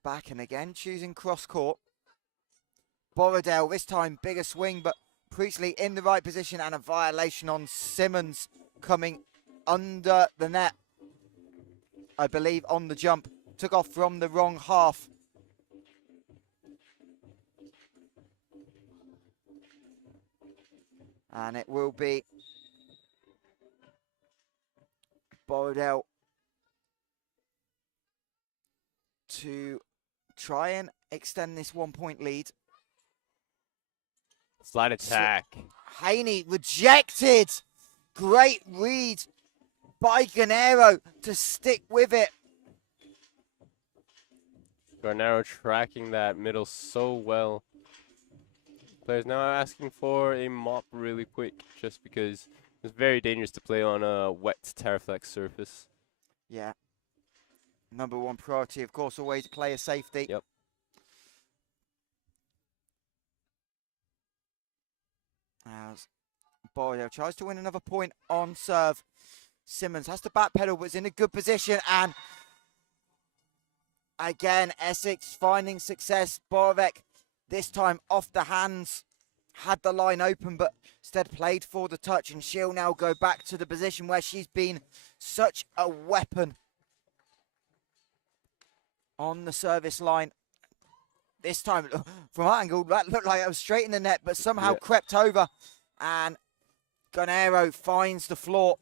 back and again, choosing cross court. Borrowdale, this time bigger swing, but Priestley in the right position and a violation on Simmons coming under the net. I believe on the jump. Took off from the wrong half. And it will be Borrowdale to try and extend this 1-point lead. Slide attack. Haney rejected. Great read by Garnero to stick with it. Garnero tracking that middle so well. Players now asking for a mop really quick, just because it's very dangerous to play on a wet Terraflex surface. Yeah. Number one priority, of course, always player safety. Yep. As Borrowdale tries to win another point on serve. Simmons has to backpedal, but is in a good position. And again, Essex finding success. Borowek, this time off the hands, had the line open, but instead played for the touch. And she'll now go back to the position where she's been such a weapon on the service line. This time, from that angle, that looked like it was straight in the net, but somehow crept over and Ganero finds the floor.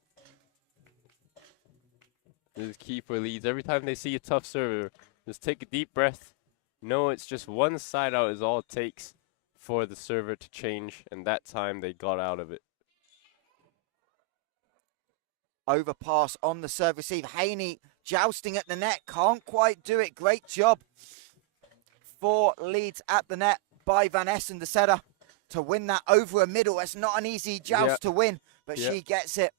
This is key for Leeds. Every time they see a tough server, just take a deep breath. Know it's just one side out is all it takes for the server to change, and that time they got out of it. Overpass on the serve receive. Haney jousting at the net. Can't quite do it. Great job for Leeds at the net by Van Essen, the setter, to win that over a middle. It's not an easy joust to win, but she gets it.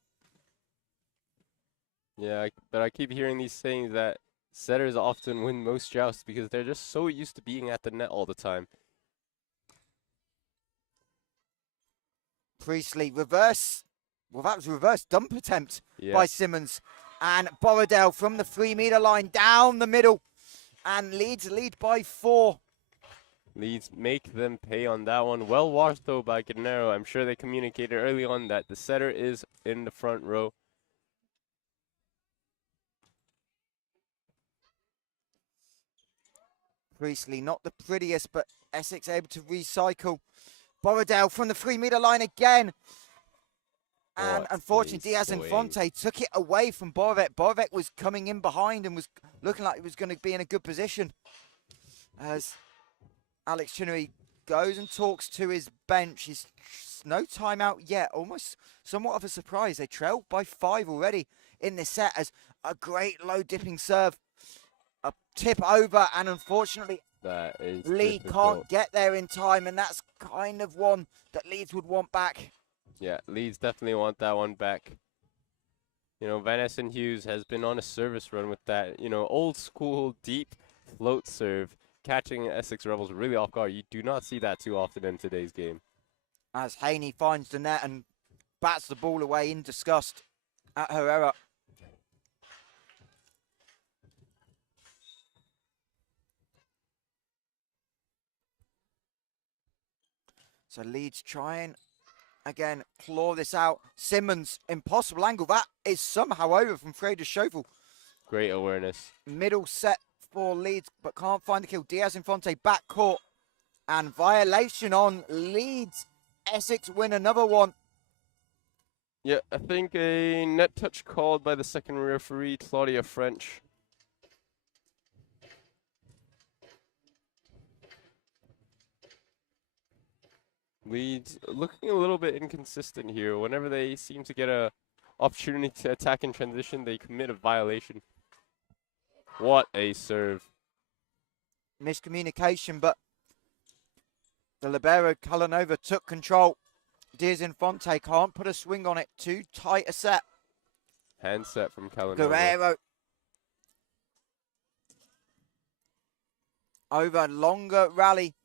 Yeah, but I keep hearing these sayings that setters often win most jousts because they're just so used to being at the net all the time. Priestley reverse. Well, that was a reverse dump attempt by Simmons. And Borrowdale from the 3-meter line down the middle. And Leeds lead by 4. Leeds make them pay on that one. Well washed, though, by Ganero. I'm sure they communicated early on that the setter is in the front row. Priestley, not the prettiest, but Essex able to recycle. Borrowdale from the 3-meter line again. And unfortunately, Diaz and Fonte took it away from Borovec. Borovec was coming in behind and was looking like he was going to be in a good position. As Alex Chinnery goes and talks to his bench. He's no timeout yet. Almost somewhat of a surprise. They trail by 5 already in this set as a great low dipping serve. A tip over, and unfortunately, Lee can't get there in time, and that's kind of one that Leeds would want back. Yeah, Leeds definitely want that one back. You know, Van Essen Hughes has been on a service run with that, you know, old school deep float serve, catching Essex Rebels really off guard. You do not see that too often in today's game. As Haney finds the net and bats the ball away in disgust at Herrera. So Leeds trying, again, claw this out. Simmons, impossible angle. That is somehow over from Freda Schofield. Great awareness. Middle set for Leeds, but can't find the kill. Diaz Infante back court. And violation on Leeds. Essex win another one. Yeah, I think a net touch called by the second referee, Claudia French. Leeds looking a little bit inconsistent here. Whenever they seem to get a opportunity to attack in transition, they commit a violation. What a serve. Miscommunication, but the libero Kalanova took control. Diaz Infante can't put a swing on it. Too tight a set. Hand set from Kalanova. Guerrero. Over longer rally.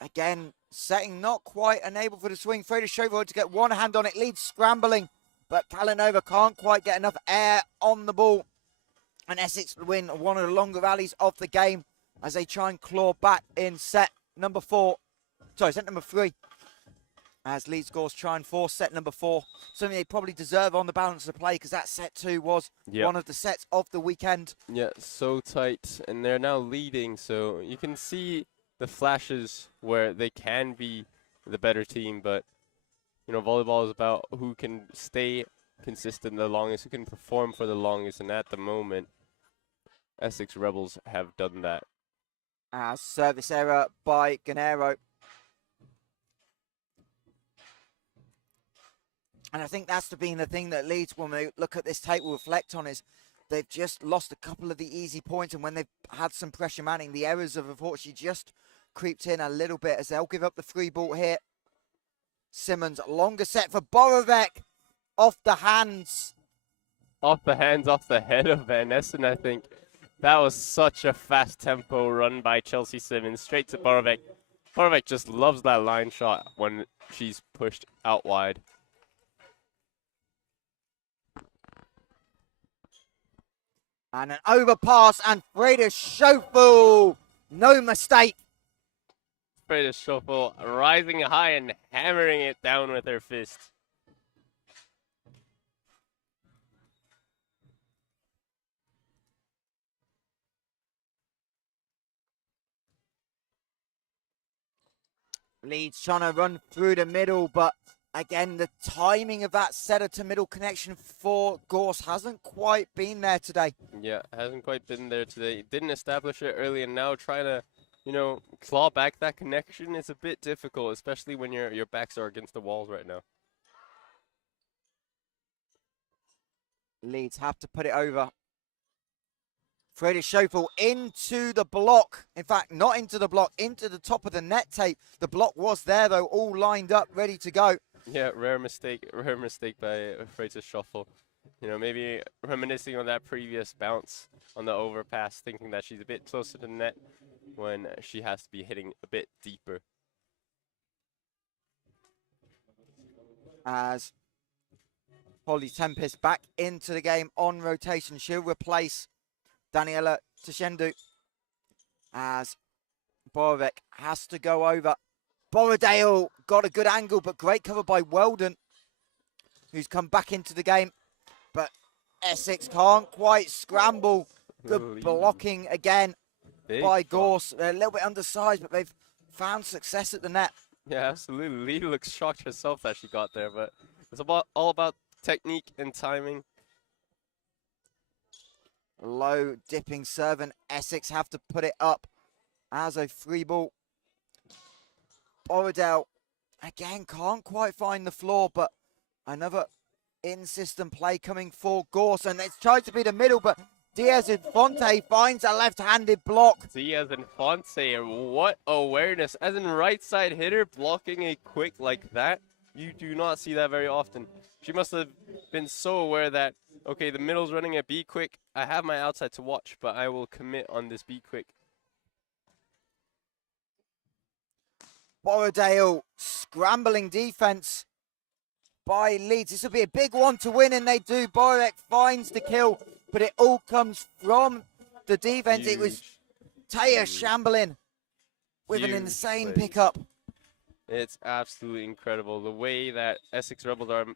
Again, setting not quite unable for the swing. Freda Schofield to get one hand on it. Leeds scrambling, but Kalanova can't quite get enough air on the ball. And Essex win one of the longer rallies of the game as they try and claw back in set number 4. Sorry, set number 3. As Leeds Gorse try and force set number 4. Something they probably deserve on the balance of play because that set 2 was one of the sets of the weekend. Yeah, so tight. And they're now leading, so you can see the flashes where they can be the better team, but you know, volleyball is about who can stay consistent the longest, who can perform for the longest, and at the moment, Essex Rebels have done that. Service error by Ganero. And I think that's been the thing that Leeds, when they look at this tape, will reflect on is they've just lost a couple of the easy points, and when they've had some pressure manning, the errors have unfortunately just creeped in a little bit as they'll give up the free ball here. Simmons, longer set for Borovec. Off the hands. Off the hands, off the head of Van Essen, I think. That was such a fast tempo run by Chelsea Simmons. Straight to Borovec. Borovec just loves that line shot when she's pushed out wide. And an overpass, and Freda Schofield. No mistake. Freda Schofield rising high and hammering it down with her fist. Leeds trying to run through the middle, but Again, the timing of that setter to middle connection for Gorse hasn't quite been there today. Yeah, hasn't quite been there today. Didn't establish it early, and now trying to, claw back that connection is a bit difficult, especially when your backs are against the walls right now. Leeds have to put it over. Freda Schofel into the block. In fact, not into the block, into the top of the net tape. The block was there, though, all lined up, ready to go. Yeah, rare mistake by Freda Schofel. Maybe reminiscing on that previous bounce on the overpass, thinking that she's a bit closer to the net when she has to be hitting a bit deeper. As Polly Tempest back into the game on rotation. She'll replace Daniela Tashendu as Borovec has to go over. Borrowdale got a good angle, but great cover by Weldon, who's come back into the game. But Essex can't quite scramble. Good blocking again by Gorse. They're a little bit undersized, but they've found success at the net. Yeah, absolutely. Lee looks shocked herself that she got there, but it's all about technique and timing. Low dipping serve, and Essex have to put it up as a free ball. Borrowdale again can't quite find the floor, but another in-system play coming for Gorse, and it's tried to be the middle, but Diaz Infante finds a left-handed block. Diaz Infante, what awareness. As in right side hitter, blocking a quick like that, you do not see that very often. She must have been so aware that, okay, the middle's running a be quick. I have my outside to watch, but I will commit on this be quick. Borrowdale scrambling defense by Leeds. This will be a big one to win, and they do. Borek finds the kill, but it all comes from the defense. Huge. It was Taya shambling with an insane pickup. It's absolutely incredible. The way that Essex Rebels are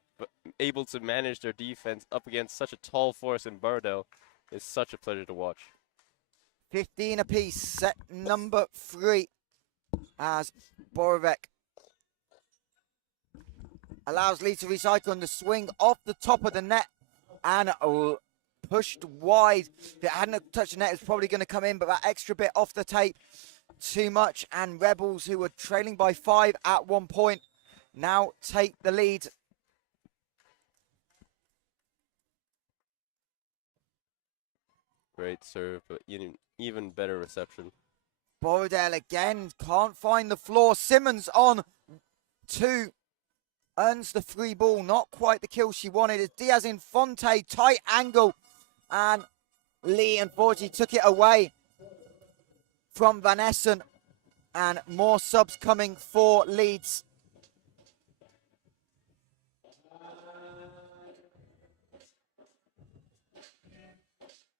able to manage their defense up against such a tall force in Borrowdale is such a pleasure to watch. 15 apiece, set number 3, as Borovec allows Leeds to recycle on the swing off the top of the net and pushed wide. If it hadn't touched the net, it's probably going to come in, but that extra bit off the tape, too much. And Rebels, who were trailing by 5 at one point, now take the lead. Great serve, but even better reception. Borrowdale again can't find the floor. Simmons on 2. Earns the free ball. Not quite the kill she wanted. It's Diaz Infante, tight angle. And Lee, unfortunately, took it away from Van Essen. And more subs coming for Leeds.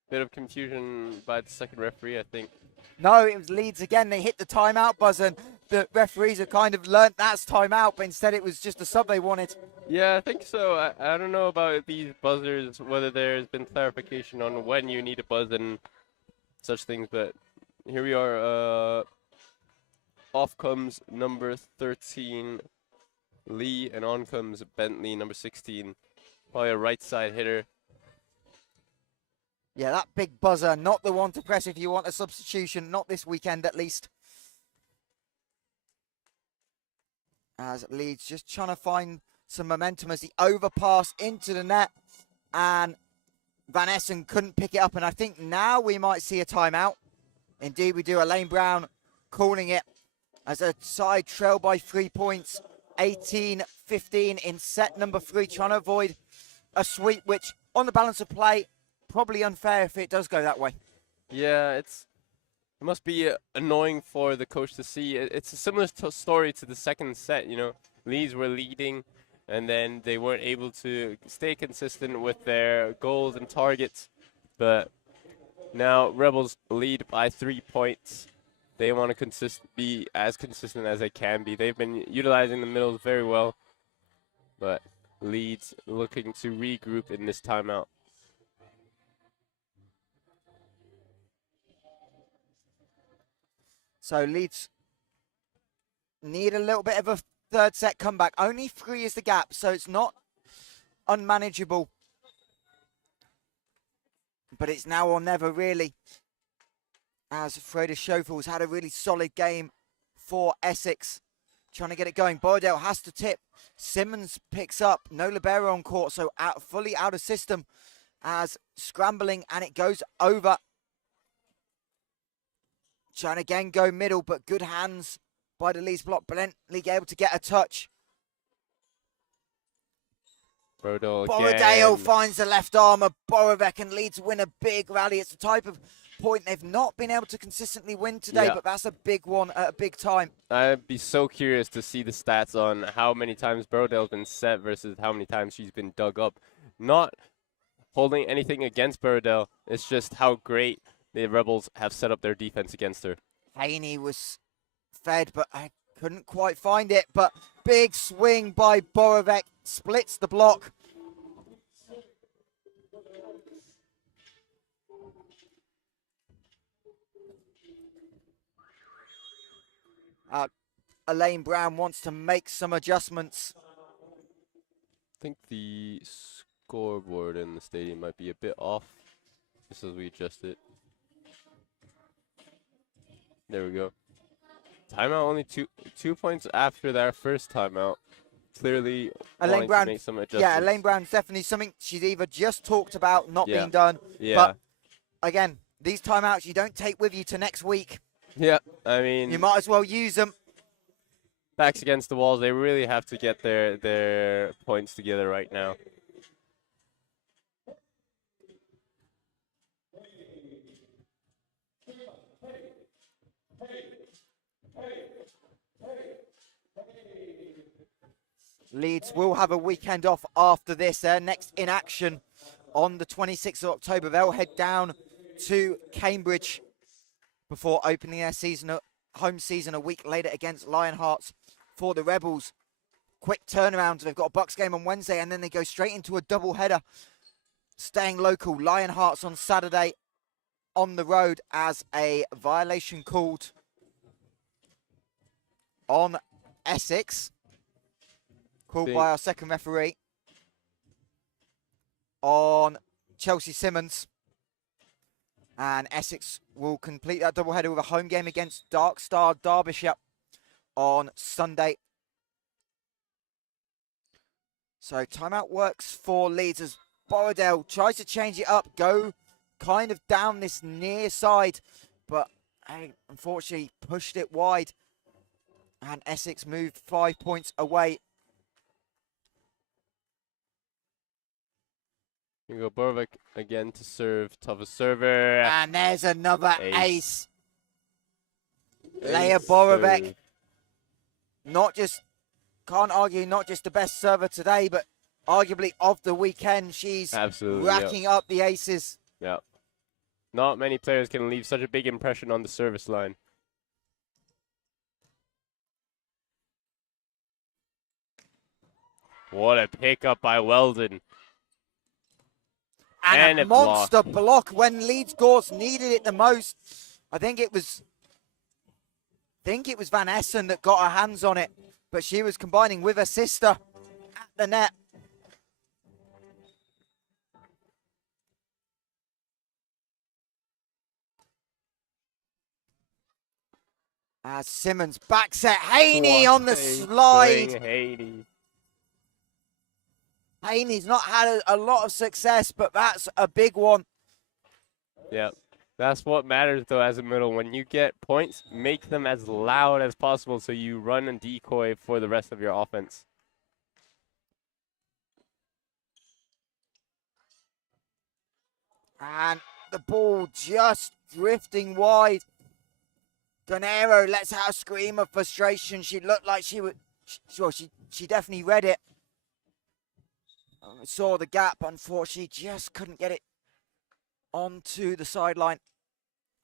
Bit of confusion by the second referee, I think. No, it was Leeds again. They hit the timeout buzzer, and the referees have kind of learnt that's timeout, but instead it was just a sub they wanted. Yeah, I think so. I don't know about these buzzers, whether there's been clarification on when you need a buzz and such things, but here we are. Off comes number 13, Lee, and on comes Bentley, number 16. Probably a right side hitter. Yeah, that big buzzer, not the one to press if you want a substitution, not this weekend at least. As Leeds just trying to find some momentum as the overpass into the net, and Van Essen couldn't pick it up, and I think now we might see a timeout. Indeed we do. Elaine Brown calling it as a side trail by 3 points, 18-15 in set number 3, trying to avoid a sweep, which on the balance of play, probably unfair if it does go that way. Yeah, it must be annoying for the coach to see. It's a similar story to the second set, Leeds were leading, and then they weren't able to stay consistent with their goals and targets. But now Rebels lead by 3 points. They want to be as consistent as they can be. They've been utilizing the middles very well, but Leeds looking to regroup in this timeout. So Leeds need a little bit of third set comeback. Only 3 is the gap, so it's not unmanageable. But it's now or never, really, as Freda Schofiel's had a really solid game for Essex, trying to get it going. Borrowdale has to tip. Simmons picks up. No libero on court, so fully out of system as scrambling, and it goes over. Trying to again go middle, but good hands by the Leeds block. Bentley able to get a touch. Borrowdale finds the left arm of Borovic, and Leeds win a big rally. It's the type of point they've not been able to consistently win today, but that's a big one at a big time. I'd be so curious to see the stats on how many times Borrowdale's been set versus how many times she's been dug up. Not holding anything against Borrowdale, it's just how great the Rebels have set up their defense against her. Haney was fed, but I couldn't quite find it. But big swing by Borovic, splits the block. Elaine Brown wants to make some adjustments. I think the scoreboard in the stadium might be a bit off, just as we adjust it. There we go. Timeout only two points after their first timeout. Clearly Elaine Brown, to make some adjustments. yeah, Elaine Brown's definitely something she's either just talked about not being done. Yeah. But again, these timeouts you don't take with you to next week. Yeah, I mean, you might as well use them. Backs against the walls. They really have to get their points together right now. Leeds will have a weekend off after this. They're next in action on the 26th of October. They'll head down to Cambridge before opening their home season a week later against Lionhearts for the Rebels. Quick turnaround. They've got a Bucks game on Wednesday, and then they go straight into a double-header. Staying local, Lionhearts on Saturday on the road as a violation called on Essex. Called by our second referee on Chelsea Simmons. And Essex will complete that doubleheader with a home game against Dark Star Derbyshire on Sunday. So timeout works for Leeds as Borrowdale tries to change it up, go kind of down this near side, but unfortunately pushed it wide. And Essex moved 5 points away. You go Borovic again to serve, toughest server. And there's another ace. Leia Borovic, can't argue, not just the best server today, but arguably of the weekend. She's racking up the aces. Yeah. Not many players can leave such a big impression on the service line. What a pickup by Weldon. And a monster block when Leeds Gorse needed it the most. I think it was Van Essen that got her hands on it, but she was combining with her sister at the net. As Simmons backs at Haney on the slide. Haney's not had a lot of success, but that's a big one. Yeah, that's what matters, though, as a middle. When you get points, make them as loud as possible so you run and decoy for the rest of your offense. And the ball just drifting wide. Donero lets out a scream of frustration. She looked like she would, she definitely read it. Saw the gap, unfortunately, just couldn't get it onto the sideline.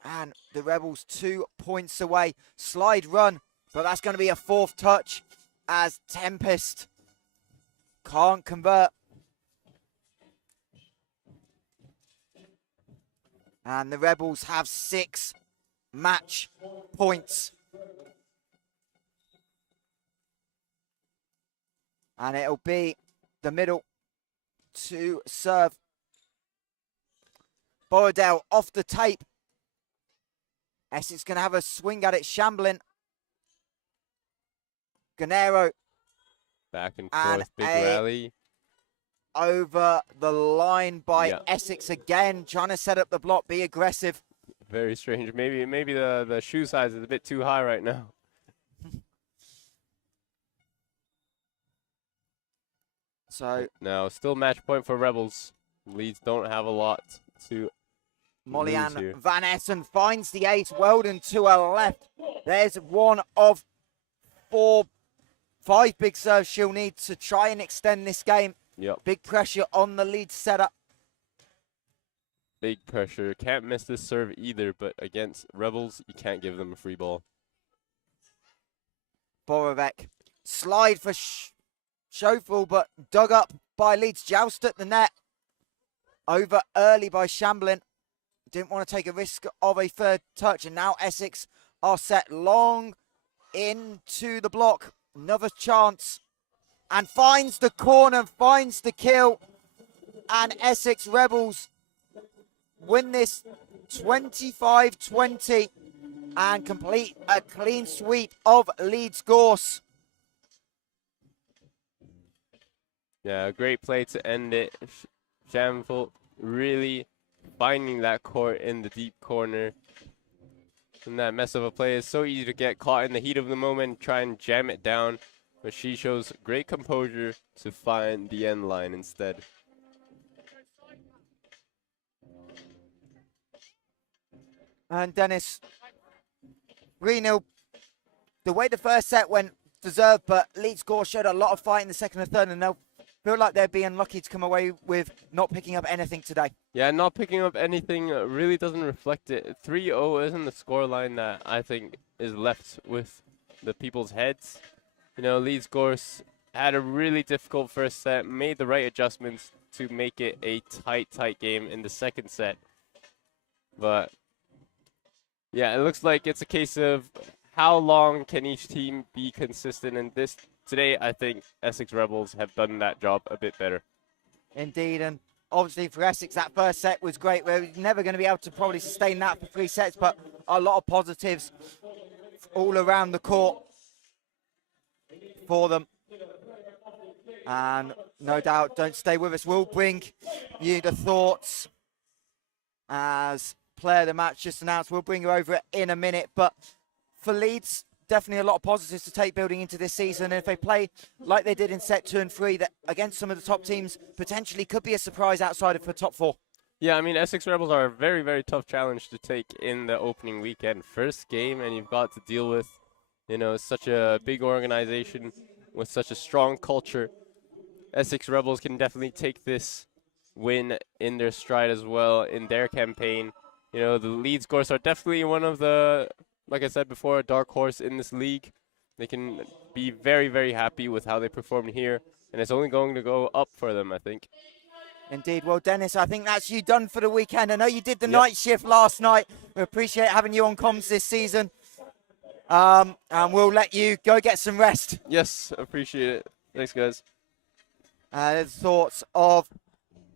And the Rebels 2 points away. Slide run, but that's going to be a fourth touch as Tempest can't convert. And the Rebels have 6 match points. And it'll be the middle to serve. Borrowdale off the tape. Essex going to have a swing at it. Shamblin. Ganero. Back and forth, big rally. Over the line by Essex again, trying to set up the block, be aggressive. Very strange. Maybe the shoe size is a bit too high right now. So now still match point for Rebels. Leeds don't have a lot to Molly-Ann Van Essen finds the ace. Weldon to her left. There's one of 5 big serves she'll need to try and extend this game. Yep. Big pressure on the Leeds setup. Big pressure. Can't miss this serve either, but against Rebels, you can't give them a free ball. Borovec. Slide for Schofel, but dug up by Leeds. Joust at the net. Over early by Shamblin. Didn't want to take a risk of a third touch, and now Essex are set long into the block. Another chance, and finds the corner, finds the kill, and Essex Rebels win this 25-20 and complete a clean sweep of Leeds Gorse. Yeah, a great play to end it. Shamful really finding that court in the deep corner. And that mess of a play is so easy to get caught in the heat of the moment, try and jam it down. But she shows great composure to find the end line instead. And Dennis, 3-0. The way the first set went deserved, but Leeds Gorse showed a lot of fight in the second and third, and they'll feel like they're being lucky to come away with not picking up anything today. Yeah, not picking up anything really doesn't reflect it. 3-0 isn't the scoreline that I think is left with the people's heads. You know, Leeds Gorse had a really difficult first set, made the right adjustments to make it a tight game in the second set. But yeah, it looks like it's a case of how long can each team be consistent in this. Today, I think Essex Rebels have done that job a bit better. Indeed, and obviously for Essex, that first set was great. We're never going to be able to probably sustain that for 3 sets, but a lot of positives all around the court for them. And no doubt, don't stay with us. We'll bring you the thoughts as player of the match just announced. We'll bring you over it in a minute, but for Leeds, definitely a lot of positives to take building into this season. And if they play like they did in set 2 and 3, that against some of the top teams, potentially could be a surprise outsider for top 4. Yeah, I mean, Essex Rebels are a very, very tough challenge to take in the opening weekend. First game, and you've got to deal with, you know, such a big organization with such a strong culture. Essex Rebels can definitely take this win in their stride as well in their campaign. You know, the Leeds Gorse are definitely one of the, like I said before, a dark horse in this league. They can be very, very happy with how they performed here, and it's only going to go up for them, I think. Indeed. Well, Dennis, I think that's you done for the weekend. I know you did the night shift last night. We appreciate having you on comms this season. And we'll let you go get some rest. Yes, appreciate it. Thanks, guys. Thoughts of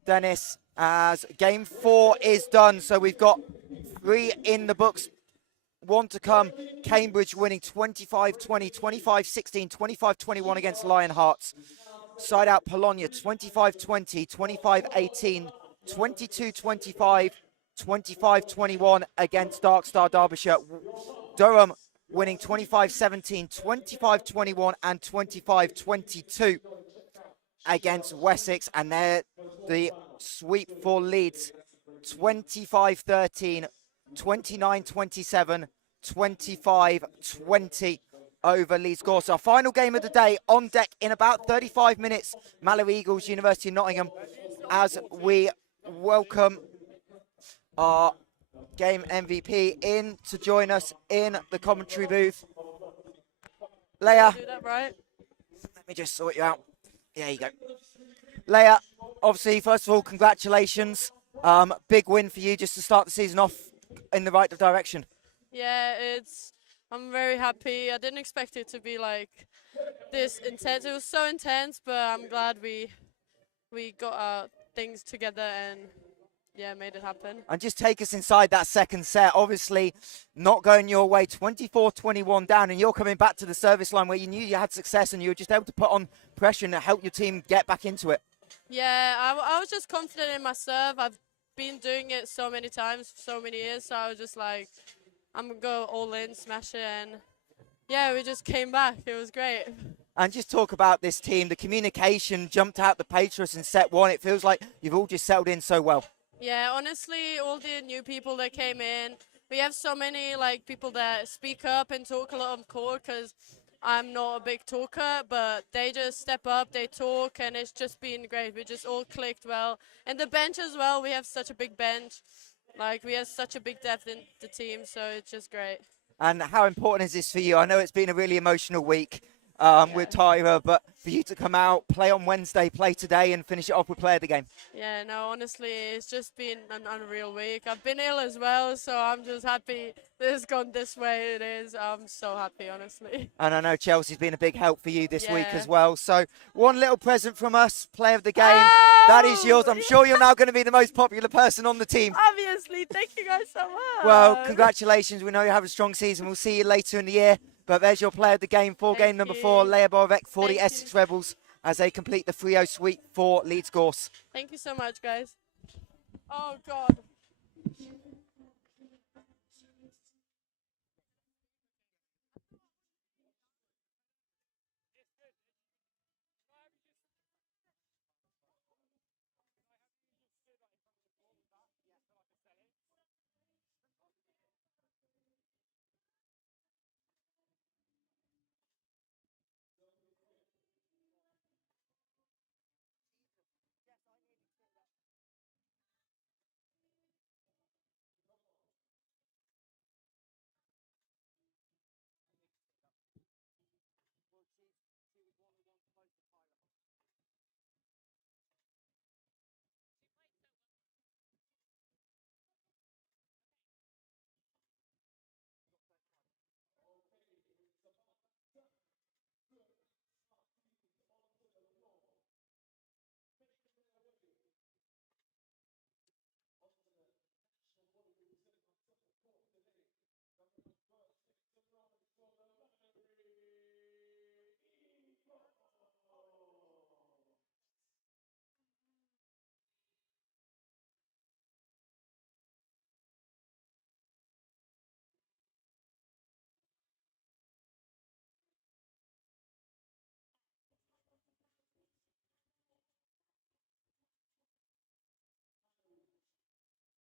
Dennis as game 4 is done. So we've got 3 in the books. 1 to come. Cambridge winning 25-20, 25-16, 25-21 against Lionhearts. Side out Bologna 25-20, 25-18, 22-25, 25-21 against Dark Star Derbyshire. Durham winning 25-17, 25-21 and 25-22 against Wessex. And they're the sweep for Leeds 25-13, 29-27, 25-20 over Leeds Gorse. Our final game of the day on deck in about 35 minutes. Mallory Eagles, University of Nottingham, as we welcome our game MVP in to join us in the commentary booth. Leia. Do that right. Let me just sort you out. There you go. Leia, obviously, first of all, congratulations. Big win for you just to start the season off in the right direction. Yeah, I'm very happy. I didn't expect it to be like this intense. It was so intense, but I'm glad we got our things together and yeah, made it happen. And just take us inside that second set. Obviously, not going your way, 24-21 down, and you're coming back to the service line where you knew you had success and you were just able to put on pressure and help your team get back into it. Yeah, I was just confident in my serve. I've been doing it so many times for so many years, so I was just like, I'm going to go all in, smash it, and yeah, we just came back. It was great. And just talk about this team. The communication jumped out the page for us in set one. It feels like you've all just settled in so well. Yeah, honestly, all the new people that came in, we have so many like people that speak up and talk a lot on court because I'm not a big talker, but they just step up, they talk, and it's just been great. We just all clicked well. And the bench as well, we have such a big bench. Like, we have such a big depth in the team, so it's just great. And how important is this for you? I know it's been a really emotional week with Tyra, but for you to come out, play on Wednesday, play today, and finish it off with player of the game. Yeah, no, honestly, it's just been an unreal week. I've been ill as well, so I'm just happy that it's gone this way it is. I'm so happy, honestly. And I know Chelsea's been a big help for you this week Yeah. as well. So one little present from us, player of the game. That is yours. I'm sure you're now going to be the most popular person on the team. Obviously, thank you guys so much. Well, congratulations. We know you have a strong season. We'll see you later in the year. But there's your player of the game for game number 4, Leah Borovec for the Essex Rebels as they complete the 3-0 sweep for Leeds Gorse. Thank you so much, guys. Oh, God.